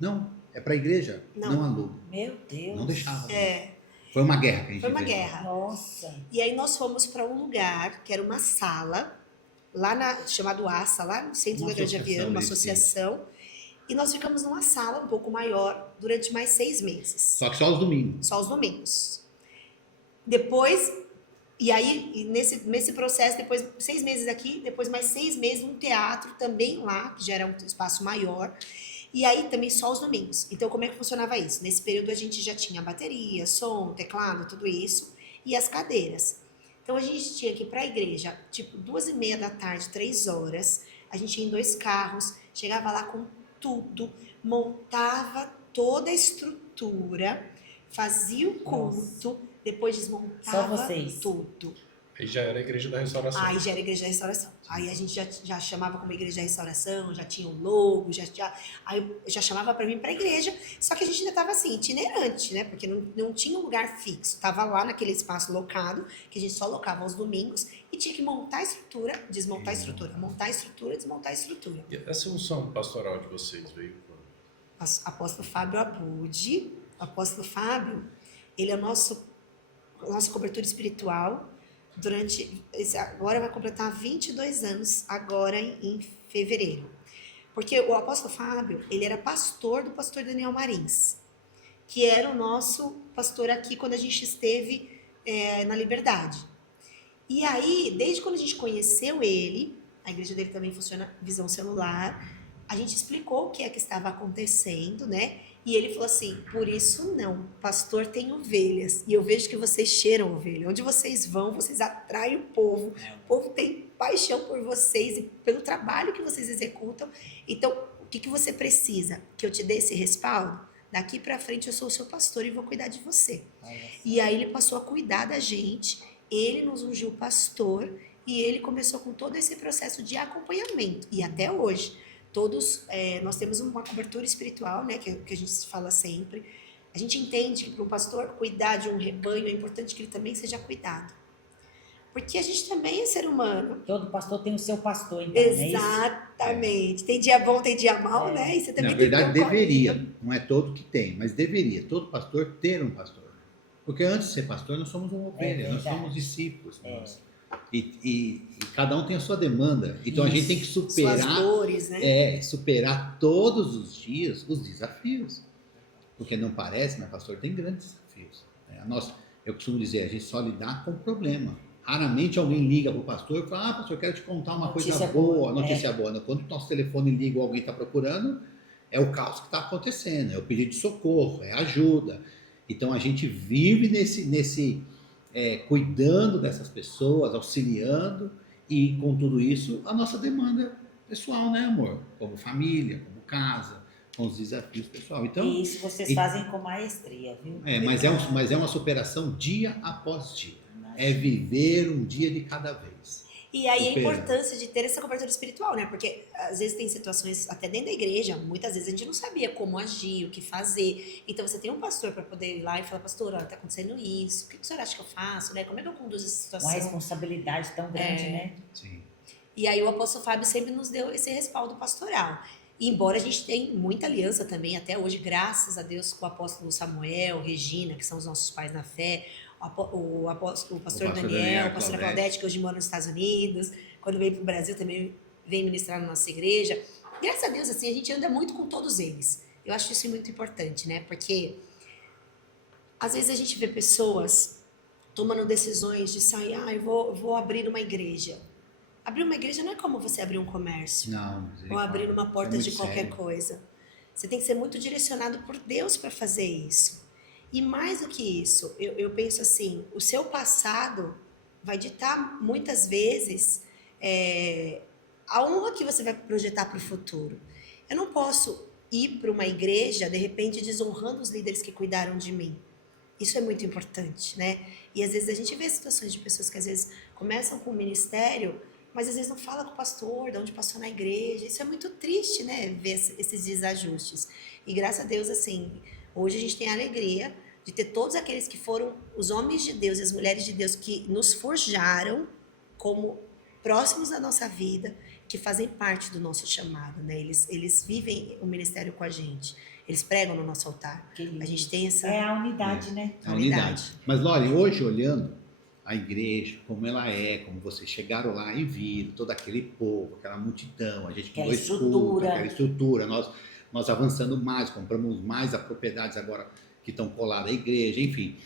Não, é para a igreja, não aluga. Meu Deus. Não deixava. É, Foi uma guerra que a gente foi uma enfrentou. guerra. Nossa. E aí nós fomos para um lugar que era uma sala, chamado ASA, lá no centro Uma da Granja associação, Viana, uma isso. associação. E nós ficamos numa sala um pouco maior durante mais 6 meses. Só que só os domingos. Só os domingos. Depois E aí, nesse processo, depois 6 meses aqui, depois mais 6 meses num teatro também lá, que já era um espaço maior. E aí também só os domingos. Então, como é que funcionava isso? Nesse período a gente já tinha bateria, som, teclado, tudo isso, e as cadeiras. Então a gente tinha que ir para a igreja, tipo 2h30 da tarde, 3 horas. A gente ia em 2 carros, chegava lá com tudo, montava toda a estrutura, fazia o culto, depois Só desmontava vocês. tudo. Aí já era a Igreja da Restauração. Aí já era Igreja da Restauração. Aí a gente já chamava como Igreja da Restauração, já tinha um logo, aí já chamava para vir para a igreja. Só que a gente ainda estava assim, itinerante, né? Porque não tinha um lugar fixo. Tava lá naquele espaço locado, que a gente só locava aos domingos, e tinha que montar a estrutura, desmontar a estrutura, montar a estrutura, desmontar a estrutura. E essa unção pastoral de vocês veio quando? Apóstolo Fábio Abud. O apóstolo Fábio, ele é nossa cobertura espiritual. Agora vai completar 22 anos, agora em fevereiro. Porque o apóstolo Fábio, ele era pastor do pastor Daniel Marins, que era o nosso pastor aqui quando a gente esteve na Liberdade. E aí, desde quando a gente conheceu ele, a igreja dele também funciona visão celular, a gente explicou o que é que estava acontecendo, né? E ele falou assim, por isso não, pastor tem ovelhas, e eu vejo que vocês cheiram ovelha. Onde vocês vão, vocês atraem o povo tem paixão por vocês e pelo trabalho que vocês executam. Então, o que você precisa? Que eu te dê esse respaldo? Daqui para frente eu sou o seu pastor e vou cuidar de você. E aí ele passou a cuidar da gente, ele nos ungiu pastor, e ele começou com todo esse processo de acompanhamento, e até hoje. Todos, nós temos uma cobertura espiritual, né, que a gente fala sempre. A gente entende que para um pastor cuidar de um rebanho é importante que ele também seja cuidado. Porque a gente também é ser humano. Todo pastor tem o seu pastor, então, Exatamente. Tem dia bom, tem dia mal, né? E você também Na verdade, tem que ter deveria. Não é todo que tem, mas deveria. Todo pastor ter um pastor. Porque antes de ser pastor, nós somos uma ovelha, nós somos discípulos. E cada um tem a sua demanda. Então a gente tem que superar, suas dores, né? Superar todos os dias os desafios. Porque não parece, mas pastor tem grandes desafios. Eu costumo dizer, a gente só lidar com o problema. Raramente alguém liga para o pastor e fala, pastor, quero te contar uma coisa boa, notícia boa. Quando o nosso telefone liga ou alguém está procurando, é o caos que está acontecendo, é o pedido de socorro, é ajuda. Então a gente vive cuidando dessas pessoas, auxiliando, e com tudo isso, a nossa demanda pessoal, né, amor? Como família, como casa, com os desafios pessoal. Então, e isso vocês fazem com maestria, viu? Mas é uma superação dia após dia. É viver um dia de cada vez. E aí a importância de ter essa cobertura espiritual, né? Porque às vezes tem situações, até dentro da igreja, muitas vezes a gente não sabia como agir, o que fazer. Então você tem um pastor para poder ir lá e falar, pastor, olha, tá acontecendo isso, o que o senhor acha que eu faço, né? Como é que eu conduzo essa situação? Uma responsabilidade tão grande, né? Sim. E aí o apóstolo Fábio sempre nos deu esse respaldo pastoral. E embora a gente tenha muita aliança também, até hoje, graças a Deus, com o apóstolo Samuel, Regina, que são os nossos pais na fé, o pastor Daniel, a pastora Claudete, que hoje mora nos Estados Unidos, quando veio para o Brasil também vem ministrar na nossa igreja. Graças a Deus, assim, a gente anda muito com todos eles. Eu acho isso muito importante, né? Porque às vezes a gente vê pessoas tomando decisões de sair, eu vou abrir uma igreja. Abrir uma igreja não é como você abrir um comércio. Não. Ou abrir uma porta de qualquer coisa. Você tem que ser muito direcionado por Deus para fazer isso. E mais do que isso, eu penso assim, o seu passado vai ditar muitas vezes a honra que você vai projetar para o futuro. Eu não posso ir para uma igreja, de repente, desonrando os líderes que cuidaram de mim. Isso é muito importante, né? E às vezes a gente vê situações de pessoas que às vezes começam com o ministério, mas às vezes não fala com o pastor, de onde passou na igreja. Isso é muito triste, né? Ver esses desajustes. E graças a Deus, assim, hoje a gente tem a alegria de ter todos aqueles que foram os homens de Deus e as mulheres de Deus que nos forjaram como próximos da nossa vida, que fazem parte do nosso chamado, né? Eles vivem o ministério com a gente. Eles pregam no nosso altar. A gente tem essa... É a unidade, né? A unidade. Mas, Lore, hoje, olhando a igreja, como ela como vocês chegaram lá e viram todo aquele povo, aquela multidão, a gente com dois cultos, aquela estrutura, nós avançando mais, compramos mais as propriedades agora que estão coladas à igreja, enfim.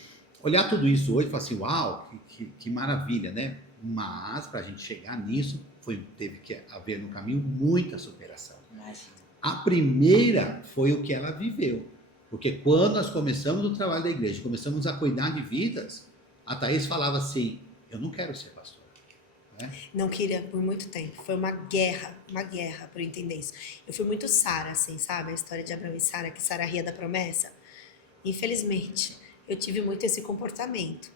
olhar tudo isso hoje e falar assim, uau, que maravilha, né? Mas para a gente chegar nisso, teve que haver no caminho muita superação. Imagina. A primeira foi o que ela viveu. Porque quando nós começamos o trabalho da igreja, começamos a cuidar de vidas, a Thaís falava assim, eu não quero ser pastor. Né? Não queria por muito tempo. Foi uma guerra para eu entender isso. Eu fui muito Sara, assim, sabe? A história de Abraão e Sara, que Sara ria da promessa. Infelizmente, eu tive muito esse comportamento.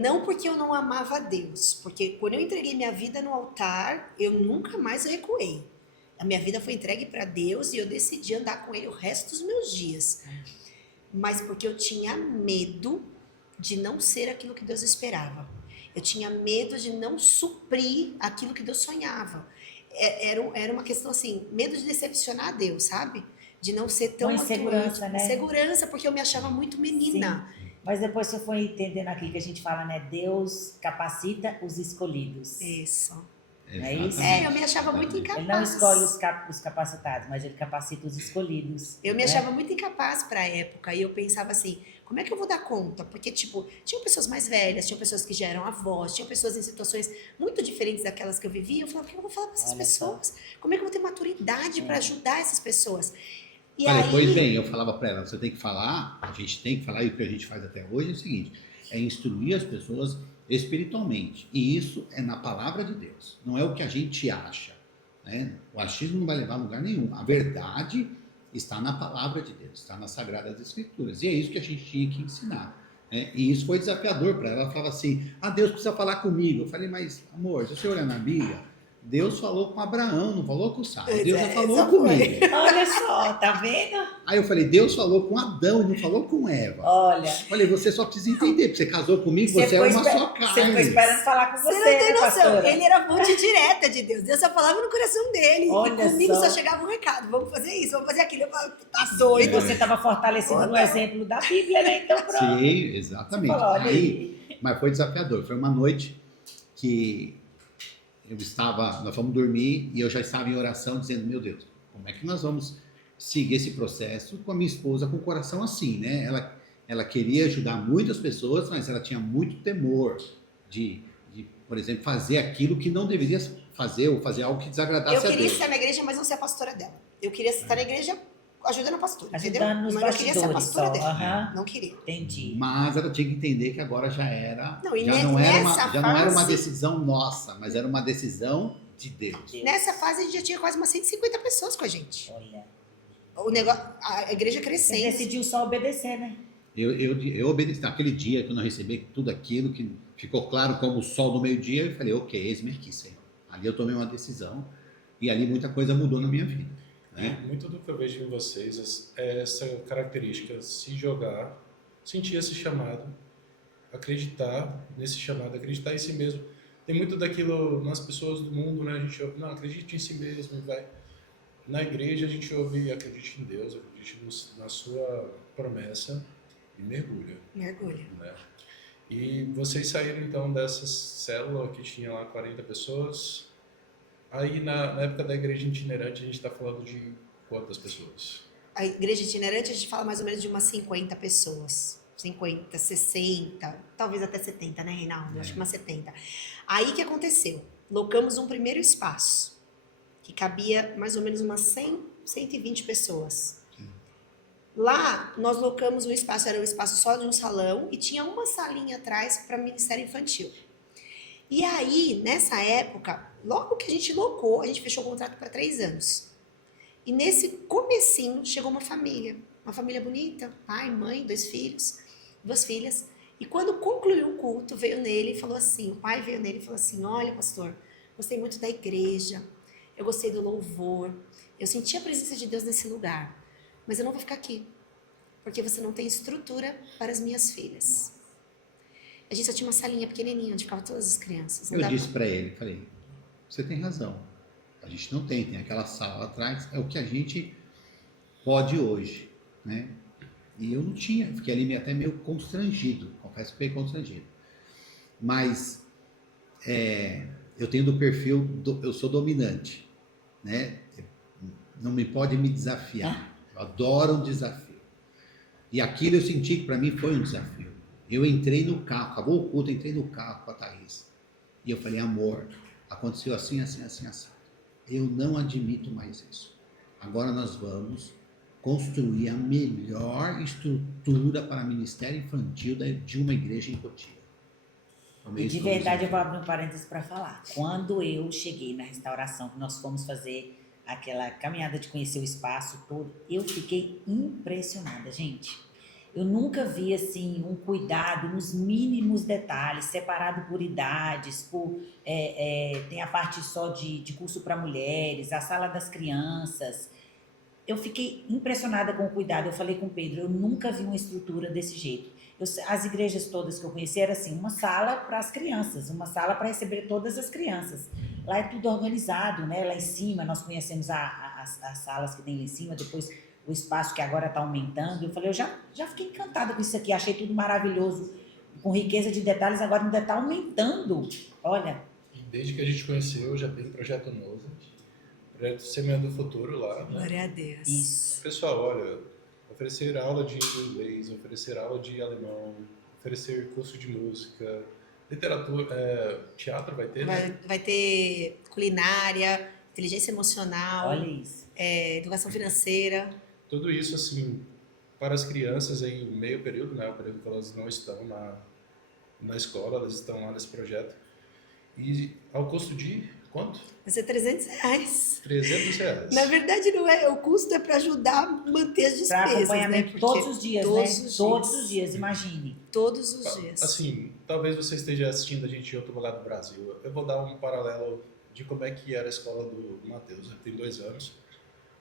Não porque eu não amava a Deus, porque quando eu entreguei minha vida no altar, eu nunca mais recuei. A minha vida foi entregue para Deus e eu decidi andar com Ele o resto dos meus dias. Mas porque eu tinha medo de não ser aquilo que Deus esperava. Eu tinha medo de não suprir aquilo que Deus sonhava. Era uma questão assim, medo de decepcionar a Deus, sabe? De não ser tão... Uma insegurança, né? Insegurança, porque eu me achava muito menina. Sim. Mas depois você foi entendendo aquilo que a gente fala, né? Deus capacita os escolhidos. Isso. É isso? Eu me achava muito incapaz. Ele não escolhe os capacitados, mas ele capacita os escolhidos. Eu me né? achava muito incapaz para a época e eu pensava assim, como é que eu vou dar conta? Porque, tipo, tinham pessoas mais velhas, tinham pessoas que já eram avós, tinham pessoas em situações muito diferentes daquelas que eu vivia. Eu falava, o que eu vou falar para essas pessoas? Como é que eu vou ter maturidade para ajudar essas pessoas? E Olha, aí... Pois bem, eu falava para ela, você tem que falar, a gente tem que falar, e o que a gente faz até hoje é o seguinte, é instruir as pessoas espiritualmente. E isso é na palavra de Deus, não é o que a gente acha. Né? O achismo não vai levar a lugar nenhum. A verdade está na palavra de Deus, está nas Sagradas Escrituras. E é isso que a gente tinha que ensinar. Né? E isso foi desafiador para ela. Ela falava assim, Deus precisa falar comigo. Eu falei, mas amor, se você olhar na Bíblia, Deus falou com Abraão, não falou com Sara. Deus já falou comigo. Olha só, tá vendo? Aí eu falei, Deus falou com Adão, não falou com Eva. Olha. Falei, você só precisa entender, porque você casou comigo, você é uma só carne. Você ficou esperando falar com você, Você não tem né, noção, pastora? ele era fonte direta de Deus. Deus só falava no coração dele. Olha e comigo só. só chegava um recado, vamos fazer isso, vamos fazer aquilo. Eu falava, tá E doido. você estava fortalecido no exemplo da Bíblia, né? Então pronto. Sim, exatamente. Você falou, olha Aí, mas foi desafiador. Foi uma noite que nós fomos dormir e eu já estava em oração dizendo, meu Deus, como é que nós vamos seguir esse processo com a minha esposa com o coração assim, né? Ela queria ajudar muitas pessoas, mas ela tinha muito temor de, por exemplo, fazer aquilo que não deveria fazer ou fazer algo que desagradasse Eu a queria Deus. estar na igreja, mas não ser a pastora dela. Eu queria estar na igreja ajudando a pastora, entendeu? Ajudando nos Mas não queria ser a bastidores pastora só. dela. Aham. Não queria. Entendi. Mas ela tinha que entender que agora já era, Não, e já não era uma fase- decisão nossa, mas era uma decisão de Deus. Nessa fase a gente já tinha quase umas 150 pessoas com a gente. Olha. O negócio, a igreja Você crescendo. decidiu só obedecer, né? Eu obedeci naquele dia, quando eu recebi tudo aquilo que ficou claro como o sol do meio-dia, eu falei, ok, eis-me aqui, Senhor. Ali eu tomei uma decisão e ali muita coisa mudou na minha vida. Né? Muito do que eu vejo em vocês é essa característica, se jogar, sentir esse chamado, acreditar nesse chamado, acreditar em si mesmo. Tem muito daquilo nas pessoas do mundo, né? A gente ouve, não, acredite em si mesmo, vai. Na igreja a gente ouve, acredite em Deus, acredite na sua promessa e mergulha. Mergulho. Né? E vocês saíram então dessa célula que tinha lá 40 pessoas. Aí na época da igreja itinerante a gente está falando de quantas pessoas? A igreja itinerante a gente fala mais ou menos de umas 50 pessoas. 50, 60, talvez até 70, né, Reinaldo? Acho que umas 70. Aí o que aconteceu? Locamos um primeiro espaço, que cabia mais ou menos umas 100, 120 pessoas. Lá, nós locamos um espaço, era um espaço só de um salão, e tinha uma salinha atrás para Ministério Infantil. E aí, nessa época, logo que a gente locou, a gente fechou o contrato para 3 anos. E nesse comecinho, chegou uma família bonita, pai, mãe, 2 filhos, 2 filhas. E quando concluiu o culto, veio nele e falou assim, o pai veio nele e falou assim, olha, pastor, gostei muito da igreja, eu gostei do louvor, eu senti a presença de Deus nesse lugar, mas eu não vou ficar aqui, porque você não tem estrutura para as minhas filhas. A gente só tinha uma salinha pequenininha, onde ficavam todas as crianças. Eu disse para ele, falei, você tem razão, a gente não tem aquela sala lá atrás, é o que a gente pode hoje, né? E eu não tinha, fiquei ali até meio constrangido, confesso que fiquei constrangido. Mas eu tenho do perfil, eu sou dominante, né? Não me pode me desafiar. Eu adoro um desafio. E aquilo eu senti que para mim foi um desafio. Eu entrei no carro, acabou o culto, entrei no carro com a Thaís. E eu falei, amor, aconteceu assim, assim, assim, assim. Eu não admito mais isso. Agora nós vamos construir a melhor estrutura para ministério infantil de uma igreja em Cotia. E de verdade eu vou abrir um parênteses para falar. Quando eu cheguei na restauração, que nós fomos fazer aquela caminhada de conhecer o espaço todo, eu fiquei impressionada, gente. Eu nunca vi assim um cuidado nos mínimos detalhes, separado por idades, tem a parte só de curso para mulheres, a sala das crianças. Eu fiquei impressionada com o cuidado. Eu falei com o Pedro, eu nunca vi uma estrutura desse jeito. As igrejas todas que eu conheci era assim, uma sala para as crianças, uma sala para receber todas as crianças. Lá é tudo organizado, né? Lá em cima nós conhecemos as salas que tem lá em cima, depois o espaço que agora está aumentando. Eu falei, eu já fiquei encantada com isso aqui, achei tudo maravilhoso, com riqueza de detalhes, agora ainda está aumentando. Olha. E desde que a gente conheceu, já tem projeto novo, projeto Semeando o Futuro lá. Né? Glória a Deus. Isso. Pessoal, olha, oferecer aula de inglês, oferecer aula de alemão, oferecer curso de música, literatura, teatro vai ter, né? Vai ter culinária, inteligência emocional, Olha isso. Educação financeira. Tudo isso, assim, para as crianças em meio período, né? O período que elas não estão na escola, elas estão lá nesse projeto. E ao custo de quanto? Vai ser R$300. R$300. Na verdade, não é. O custo é para ajudar a manter as Para despesas. acompanhamento, né? todos os dias, todos né? os dias. Todos os dias, imagine. Todos os dias. Assim, talvez você esteja assistindo a gente em outro lugar do Brasil. Eu vou dar um paralelo de como é que era a escola do Matheus. Ele tem 2 anos.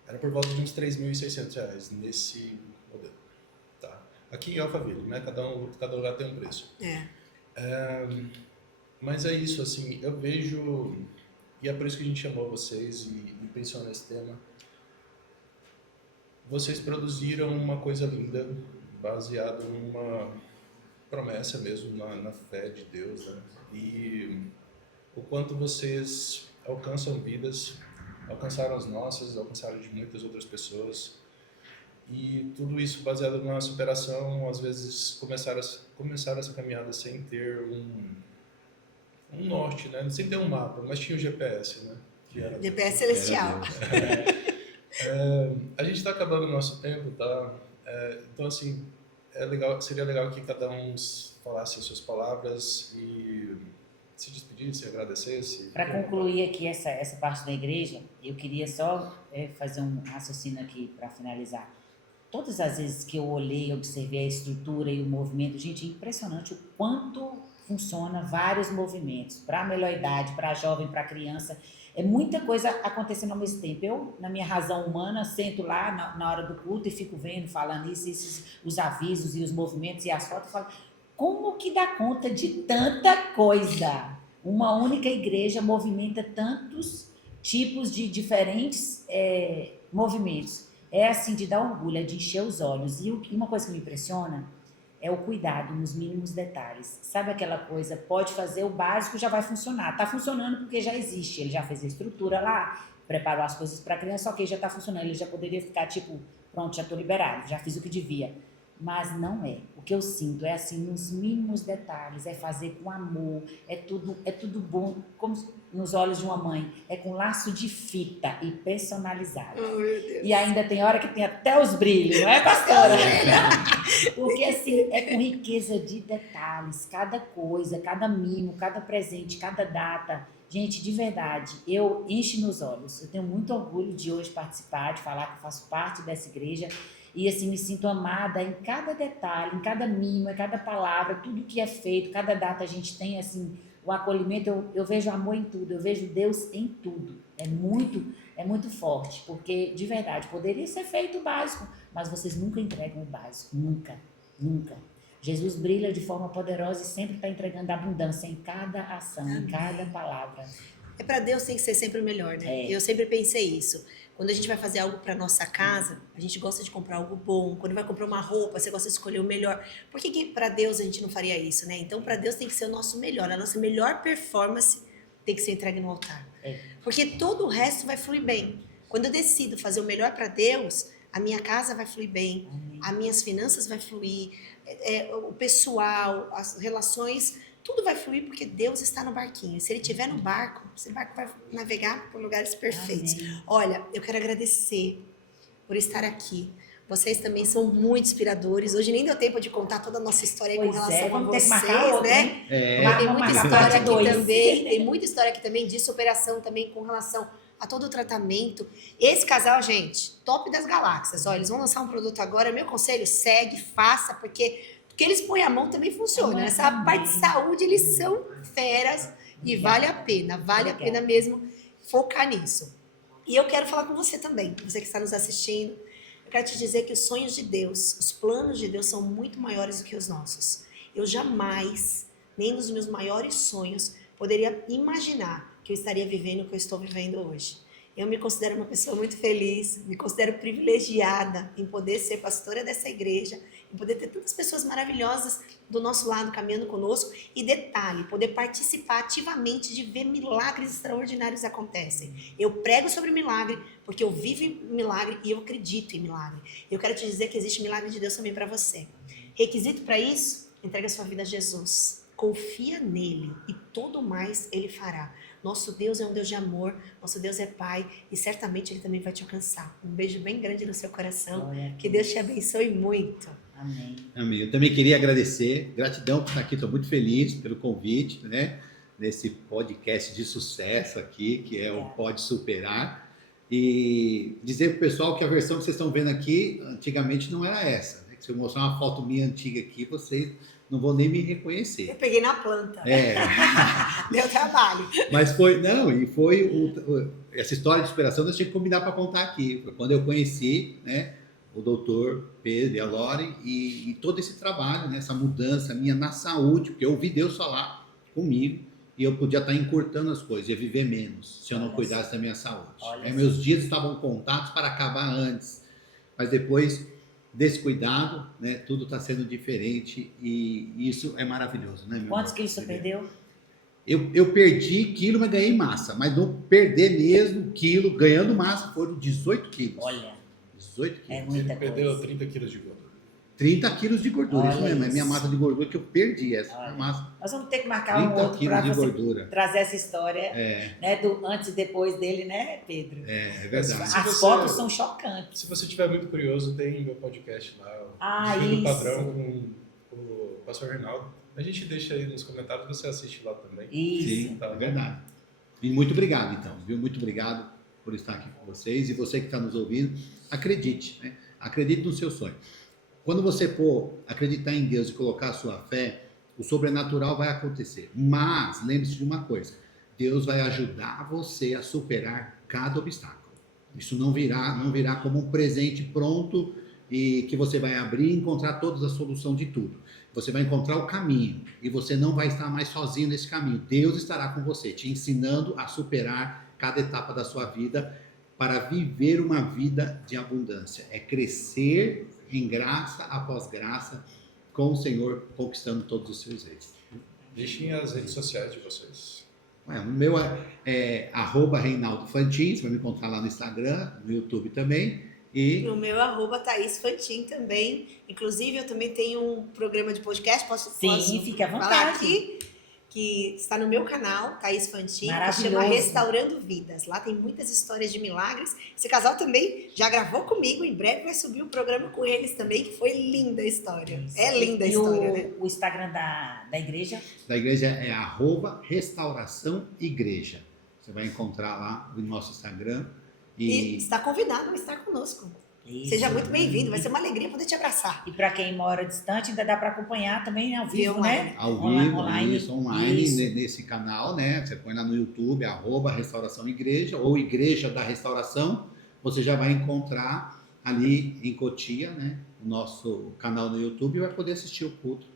Era por volta de uns R$3.600 nesse modelo. Tá. Aqui em Alphaville, né? Cada lugar tem um preço. Mas é isso, assim, eu vejo, e é por isso que a gente chamou vocês e pensou nesse tema. Vocês produziram uma coisa linda, baseado numa promessa mesmo, na fé de Deus, né? E o quanto vocês alcançam vidas, alcançaram as nossas, alcançaram de muitas outras pessoas. E tudo isso baseado na superação, às vezes começaram essa caminhada sem ter um norte, né? Sem ter um mapa, mas tinha o GPS, né? Que era GPS celestial. a gente está acabando o nosso tempo, tá? Então, assim, seria legal que cada um falasse as suas palavras e se despedisse, agradecesse. Para concluir aqui essa parte da igreja, eu queria só fazer um raciocínio aqui para finalizar. Todas as vezes que eu olhei, observei a estrutura e o movimento, gente, é impressionante o quanto funciona vários movimentos, para a melhor idade, para a jovem, para a criança. É muita coisa acontecendo ao mesmo tempo. Eu, na minha razão humana, sento lá na hora do culto e fico vendo, falando os avisos e os movimentos e as fotos, e falo, como que dá conta de tanta coisa? Uma única igreja movimenta tantos tipos de diferentes movimentos. É assim, de dar orgulho, é de encher os olhos. E uma coisa que me impressiona é o cuidado nos mínimos detalhes. Sabe aquela coisa, pode fazer o básico, já vai funcionar. Está funcionando porque já existe. Ele já fez a estrutura lá, preparou as coisas para a criança, ok, já está funcionando. Ele já poderia ficar tipo, pronto, já estou liberado, já fiz o que devia. Mas não é. O que eu sinto é assim, nos mínimos detalhes, é fazer com amor, é tudo bom, como nos olhos de uma mãe, é com laço de fita e personalizado. Oh, meu Deus. E ainda tem hora que tem até os brilhos, não é, pastora? Porque assim, é com riqueza de detalhes, cada coisa, cada mimo, cada presente, cada data. Gente, de verdade, eu encho meus olhos. Eu tenho muito orgulho de hoje participar, de falar que eu faço parte dessa igreja. E assim, me sinto amada em cada detalhe, em cada mimo, em cada palavra, tudo que é feito, cada data a gente tem, assim, o acolhimento, eu vejo amor em tudo, eu vejo Deus em tudo. É muito forte, porque, de verdade, poderia ser feito o básico, mas vocês nunca entregam o básico, nunca. Jesus brilha de forma poderosa e sempre está entregando abundância em cada ação, em cada palavra. Para Deus tem que ser sempre o melhor, né? Eu sempre pensei isso. Quando a gente vai fazer algo para nossa casa, a gente gosta de comprar algo bom. Quando vai comprar uma roupa, você gosta de escolher o melhor. Por que para Deus a gente não faria isso, né? Então, para Deus tem que ser o nosso melhor. A nossa melhor performance tem que ser entregue no altar. Porque todo o resto vai fluir bem. Quando eu decido fazer o melhor para Deus, a minha casa vai fluir bem, as minhas finanças vai fluir, o pessoal, as relações, tudo vai fluir porque Deus está no barquinho. Se Ele estiver no barco, esse barco vai navegar por lugares perfeitos. Amém. Olha, eu quero agradecer por estar aqui. Vocês também são muito inspiradores. Hoje nem deu tempo de contar toda a nossa história aí com Pois relação a vamos ter que vocês, marcar outro, né? né? Tem muita Marcar história parte aqui dois. também, tem muita história aqui também de superação também com relação a todo o tratamento. Esse casal, gente, top das galáxias. Olha, eles vão lançar um produto agora. Meu conselho, segue, faça, porque eles põem a mão também funciona. Essa parte de saúde, eles são feras e vale a pena mesmo focar nisso. E eu quero falar com você também, você que está nos assistindo. Eu quero te dizer que os sonhos de Deus, os planos de Deus são muito maiores do que os nossos. Eu jamais, nem nos meus maiores sonhos, poderia imaginar que eu estaria vivendo o que eu estou vivendo hoje. Eu me considero uma pessoa muito feliz, me considero privilegiada em poder ser pastora dessa igreja, em poder ter tantas pessoas maravilhosas do nosso lado caminhando conosco e, detalhe, poder participar ativamente de ver milagres extraordinários acontecem. Eu prego sobre milagre porque eu vivo em milagre e eu acredito em milagre. Eu quero te dizer que existe milagre de Deus também para você. Requisito para isso? Entrega a sua vida a Jesus. Confia nele e tudo mais ele fará. Nosso Deus é um Deus de amor, nosso Deus é Pai e certamente Ele também vai te alcançar. Um beijo bem grande no seu coração, que Deus te abençoe muito. Amém. Amém. Eu também queria agradecer, gratidão por estar aqui, estou muito feliz pelo convite, né? Nesse podcast de sucesso aqui, que é o Pode Superar. E dizer para o pessoal que a versão que vocês estão vendo aqui, antigamente não era essa. Né? Se eu mostrar uma foto minha antiga aqui, vocês não vão nem me reconhecer. Eu peguei na planta. Deu trabalho. Mas foi, não, e foi essa história de superação nós tínhamos que combinar para contar aqui. Foi quando eu conheci, né, o doutor Pedro e a Lore e todo esse trabalho, né, essa mudança minha na saúde, porque eu ouvi Deus falar comigo e eu podia estar encurtando as coisas, ia viver menos se eu não cuidasse da minha saúde. Meus dias estavam contados para acabar antes, mas depois desse cuidado, né, tudo está sendo diferente e isso é maravilhoso, né, meu Quantos irmão? quilos você perdeu? Eu perdi quilo, mas ganhei massa. Mas não perder mesmo quilo, ganhando massa, foram 18 quilos. Olha, 18 quilos. é muita Ele perdeu coisa. 30 quilos de gordura. 30 quilos de gordura, isso Olha mesmo. É minha isso. massa de gordura que eu perdi. Essa Olha. massa. Nós vamos ter que marcar um 30 outro para quilos de você gordura. trazer essa história, É, né, do antes e depois dele, né, Pedro? é verdade. Se As você- fotos são chocantes. Se você estiver muito curioso, tem meu podcast lá, Ah, o Desvio do isso. Padrão com o pastor Reinaldo. A gente deixa aí nos comentários, você assiste lá também. Isso. Sim, é verdade. E muito obrigado, então. Viu? Muito obrigado por estar aqui com vocês. E você que está nos ouvindo, acredite. Né? Acredite no seu sonho. Quando você for acreditar em Deus e colocar a sua fé, o sobrenatural vai acontecer. Mas lembre-se de uma coisa: Deus vai ajudar você a superar cada obstáculo. Isso não virá como um presente pronto e que você vai abrir e encontrar todas as soluções de tudo. Você vai encontrar o caminho e você não vai estar mais sozinho nesse caminho. Deus estará com você, te ensinando a superar cada etapa da sua vida para viver uma vida de abundância. É crescer em graça após graça com o Senhor, conquistando todos os seus êxitos. Deixem as redes sociais de vocês. O meu é @Reinaldo Fantin, você vai me encontrar lá no Instagram, no YouTube também. E O meu @Thaís Fantin também. Inclusive, eu também tenho um programa de podcast, posso Sim, fique à falar vontade. aqui, que está no meu canal, Thaís Fantin, que Maravilhoso. chama Restaurando Vidas. Lá tem muitas histórias de milagres. Esse casal também já gravou comigo, em breve vai subir um programa com eles também, que foi linda a história. Isso. É linda a E história, né? o Instagram da igreja? da igreja é @Restauração Igreja. Você vai encontrar lá no nosso Instagram. E está convidado a estar conosco. Isso. Seja muito bem-vindo, vai ser uma alegria poder te abraçar. E para quem mora distante, ainda dá para acompanhar também ao vivo, online. né? Ao Online, vivo, online. isso, online, Isso. nesse canal, né? Você põe lá no YouTube, @Restauração Igreja ou Igreja da Restauração, você já vai encontrar ali em Cotia, né? O nosso canal no YouTube e vai poder assistir o culto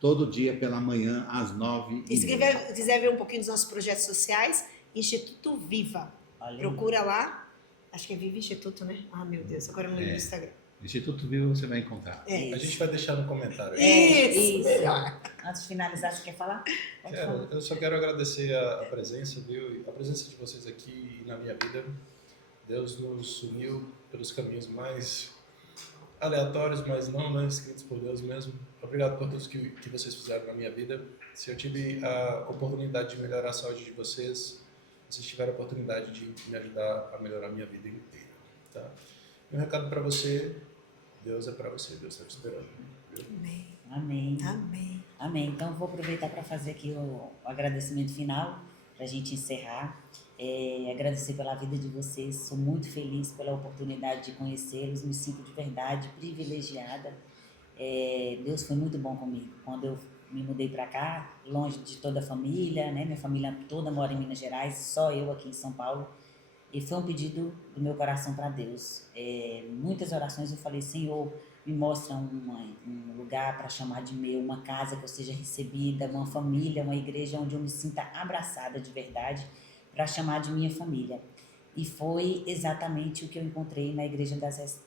todo dia pela manhã, às 9h30. E se quiser ver um pouquinho dos nossos projetos sociais, Instituto Viva. Olha aí. Procura lá. Acho que é Viva Instituto, né? Ah, meu Deus, agora eu não lembro do Instagram. Instituto Vivo você vai encontrar. É A gente vai deixar no comentário. isso. Melhor. Antes de finalizar, você quer falar? Pode falar. Eu só quero agradecer a presença, viu? A presença de vocês aqui na minha vida. Deus nos uniu pelos caminhos mais aleatórios, mas não, né, escritos por Deus mesmo. Obrigado por tudo que vocês fizeram na minha vida. Se eu tive a oportunidade de melhorar a saúde de vocês tiveram a oportunidade de me ajudar a melhorar a minha vida inteira, tá? Meu recado para você, Deus é para você, Deus está te esperando. Viu? Amém. Amém. Amém. Amém. Então, vou aproveitar para fazer aqui o agradecimento final, para a gente encerrar. Agradecer pela vida de vocês. Sou muito feliz pela oportunidade de conhecê-los. Me sinto de verdade privilegiada. Deus foi muito bom comigo. Quando eu me mudei para cá, longe de toda a família, né? Minha família toda mora em Minas Gerais, só eu aqui em São Paulo. E foi um pedido do meu coração para Deus. Muitas orações eu falei, Senhor, me mostra um lugar para chamar de meu, uma casa que eu seja recebida, uma família, uma igreja onde eu me sinta abraçada de verdade, para chamar de minha família. E foi exatamente o que eu encontrei na Igreja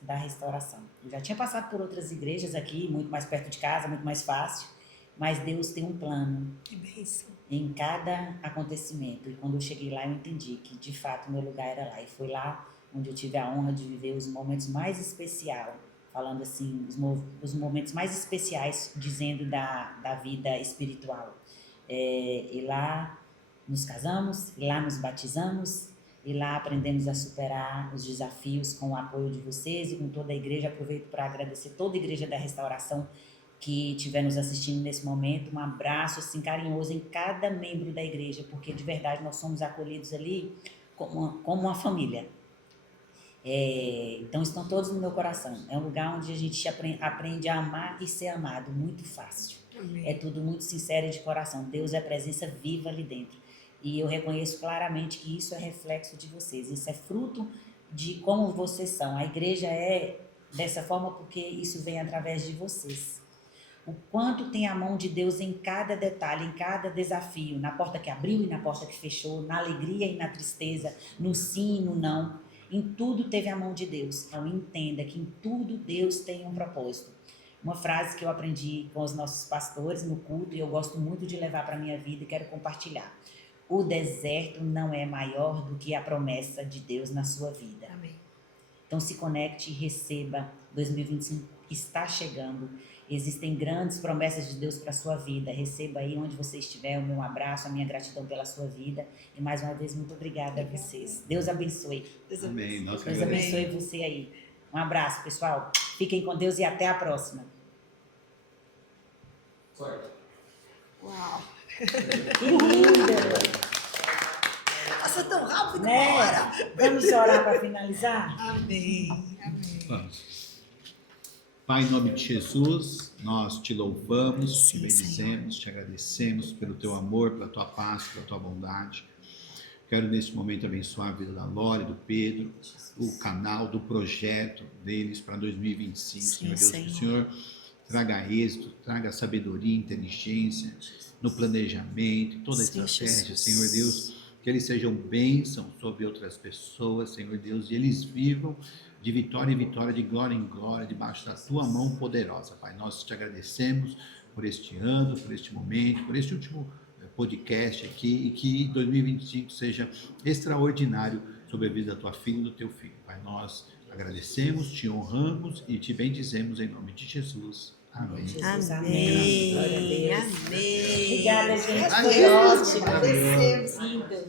da Restauração. Eu já tinha passado por outras igrejas aqui, muito mais perto de casa, muito mais fácil, mas Deus tem um plano Que bênção. em cada acontecimento. E quando eu cheguei lá, eu entendi que, de fato, o meu lugar era lá. E foi lá onde eu tive a honra de viver os momentos mais especiais, falando assim, os momentos mais especiais, dizendo da vida espiritual. E lá nos casamos, e lá nos batizamos, e lá aprendemos a superar os desafios com o apoio de vocês e com toda a igreja. Aproveito para agradecer toda a Igreja da Restauração que estiver nos assistindo nesse momento. Um abraço assim, carinhoso em cada membro da igreja, porque de verdade nós somos acolhidos ali como uma família. Então estão todos no meu coração. É um lugar onde a gente aprende a amar e ser amado, muito fácil. Amém. É tudo muito sincero e de coração. Deus é presença viva ali dentro. E eu reconheço claramente que isso é reflexo de vocês. Isso é fruto de como vocês são. A igreja é dessa forma porque isso vem através de vocês. O quanto tem a mão de Deus em cada detalhe, em cada desafio, na porta que abriu e na porta que fechou, na alegria e na tristeza, no sim e no não. Em tudo teve a mão de Deus. Então entenda que em tudo Deus tem um propósito. Uma frase que eu aprendi com os nossos pastores no culto e eu gosto muito de levar para a minha vida e quero compartilhar. O deserto não é maior do que a promessa de Deus na sua vida. Amém. Então se conecte e receba. 2025 está chegando. Existem grandes promessas de Deus para a sua vida. Receba aí onde você estiver o meu abraço, a minha gratidão pela sua vida. E mais uma vez, muito obrigada a vocês. Deus abençoe. Deus Amém. Nossa, Deus abençoe você aí. Um abraço, pessoal. Fiquem com Deus e até a próxima. Uau. Que linda! Passa tão rápido, Né? bora. Vamos orar para finalizar? Amém. Amém. Vamos. Pai, em nome de Jesus, nós te louvamos, Sim, te bendizemos, te agradecemos pelo teu amor, pela tua paz, pela tua bondade. Quero nesse momento abençoar a vida da Lore, do Pedro, o canal, do projeto deles para 2025. Sim, Senhor Deus, Senhor. que o Senhor traga êxito, traga sabedoria, inteligência no planejamento, toda a Sim, estratégia, Jesus. Senhor Deus, que eles sejam bênção sobre outras pessoas, Senhor Deus, e eles vivam de vitória em vitória, de glória em glória, debaixo da tua mão poderosa, Pai. Nós te agradecemos por este ano, por este momento, por este último podcast aqui, e que 2025 seja extraordinário sobre a vida da tua filha e do teu filho, Pai. Nós agradecemos, te honramos e te bendizemos em nome de Jesus. Amém. Jesus, Amém. Glória a Deus. Amém. Obrigada, gente. Foi Foi ótimo. ótimo. Agradecemos. Lindo.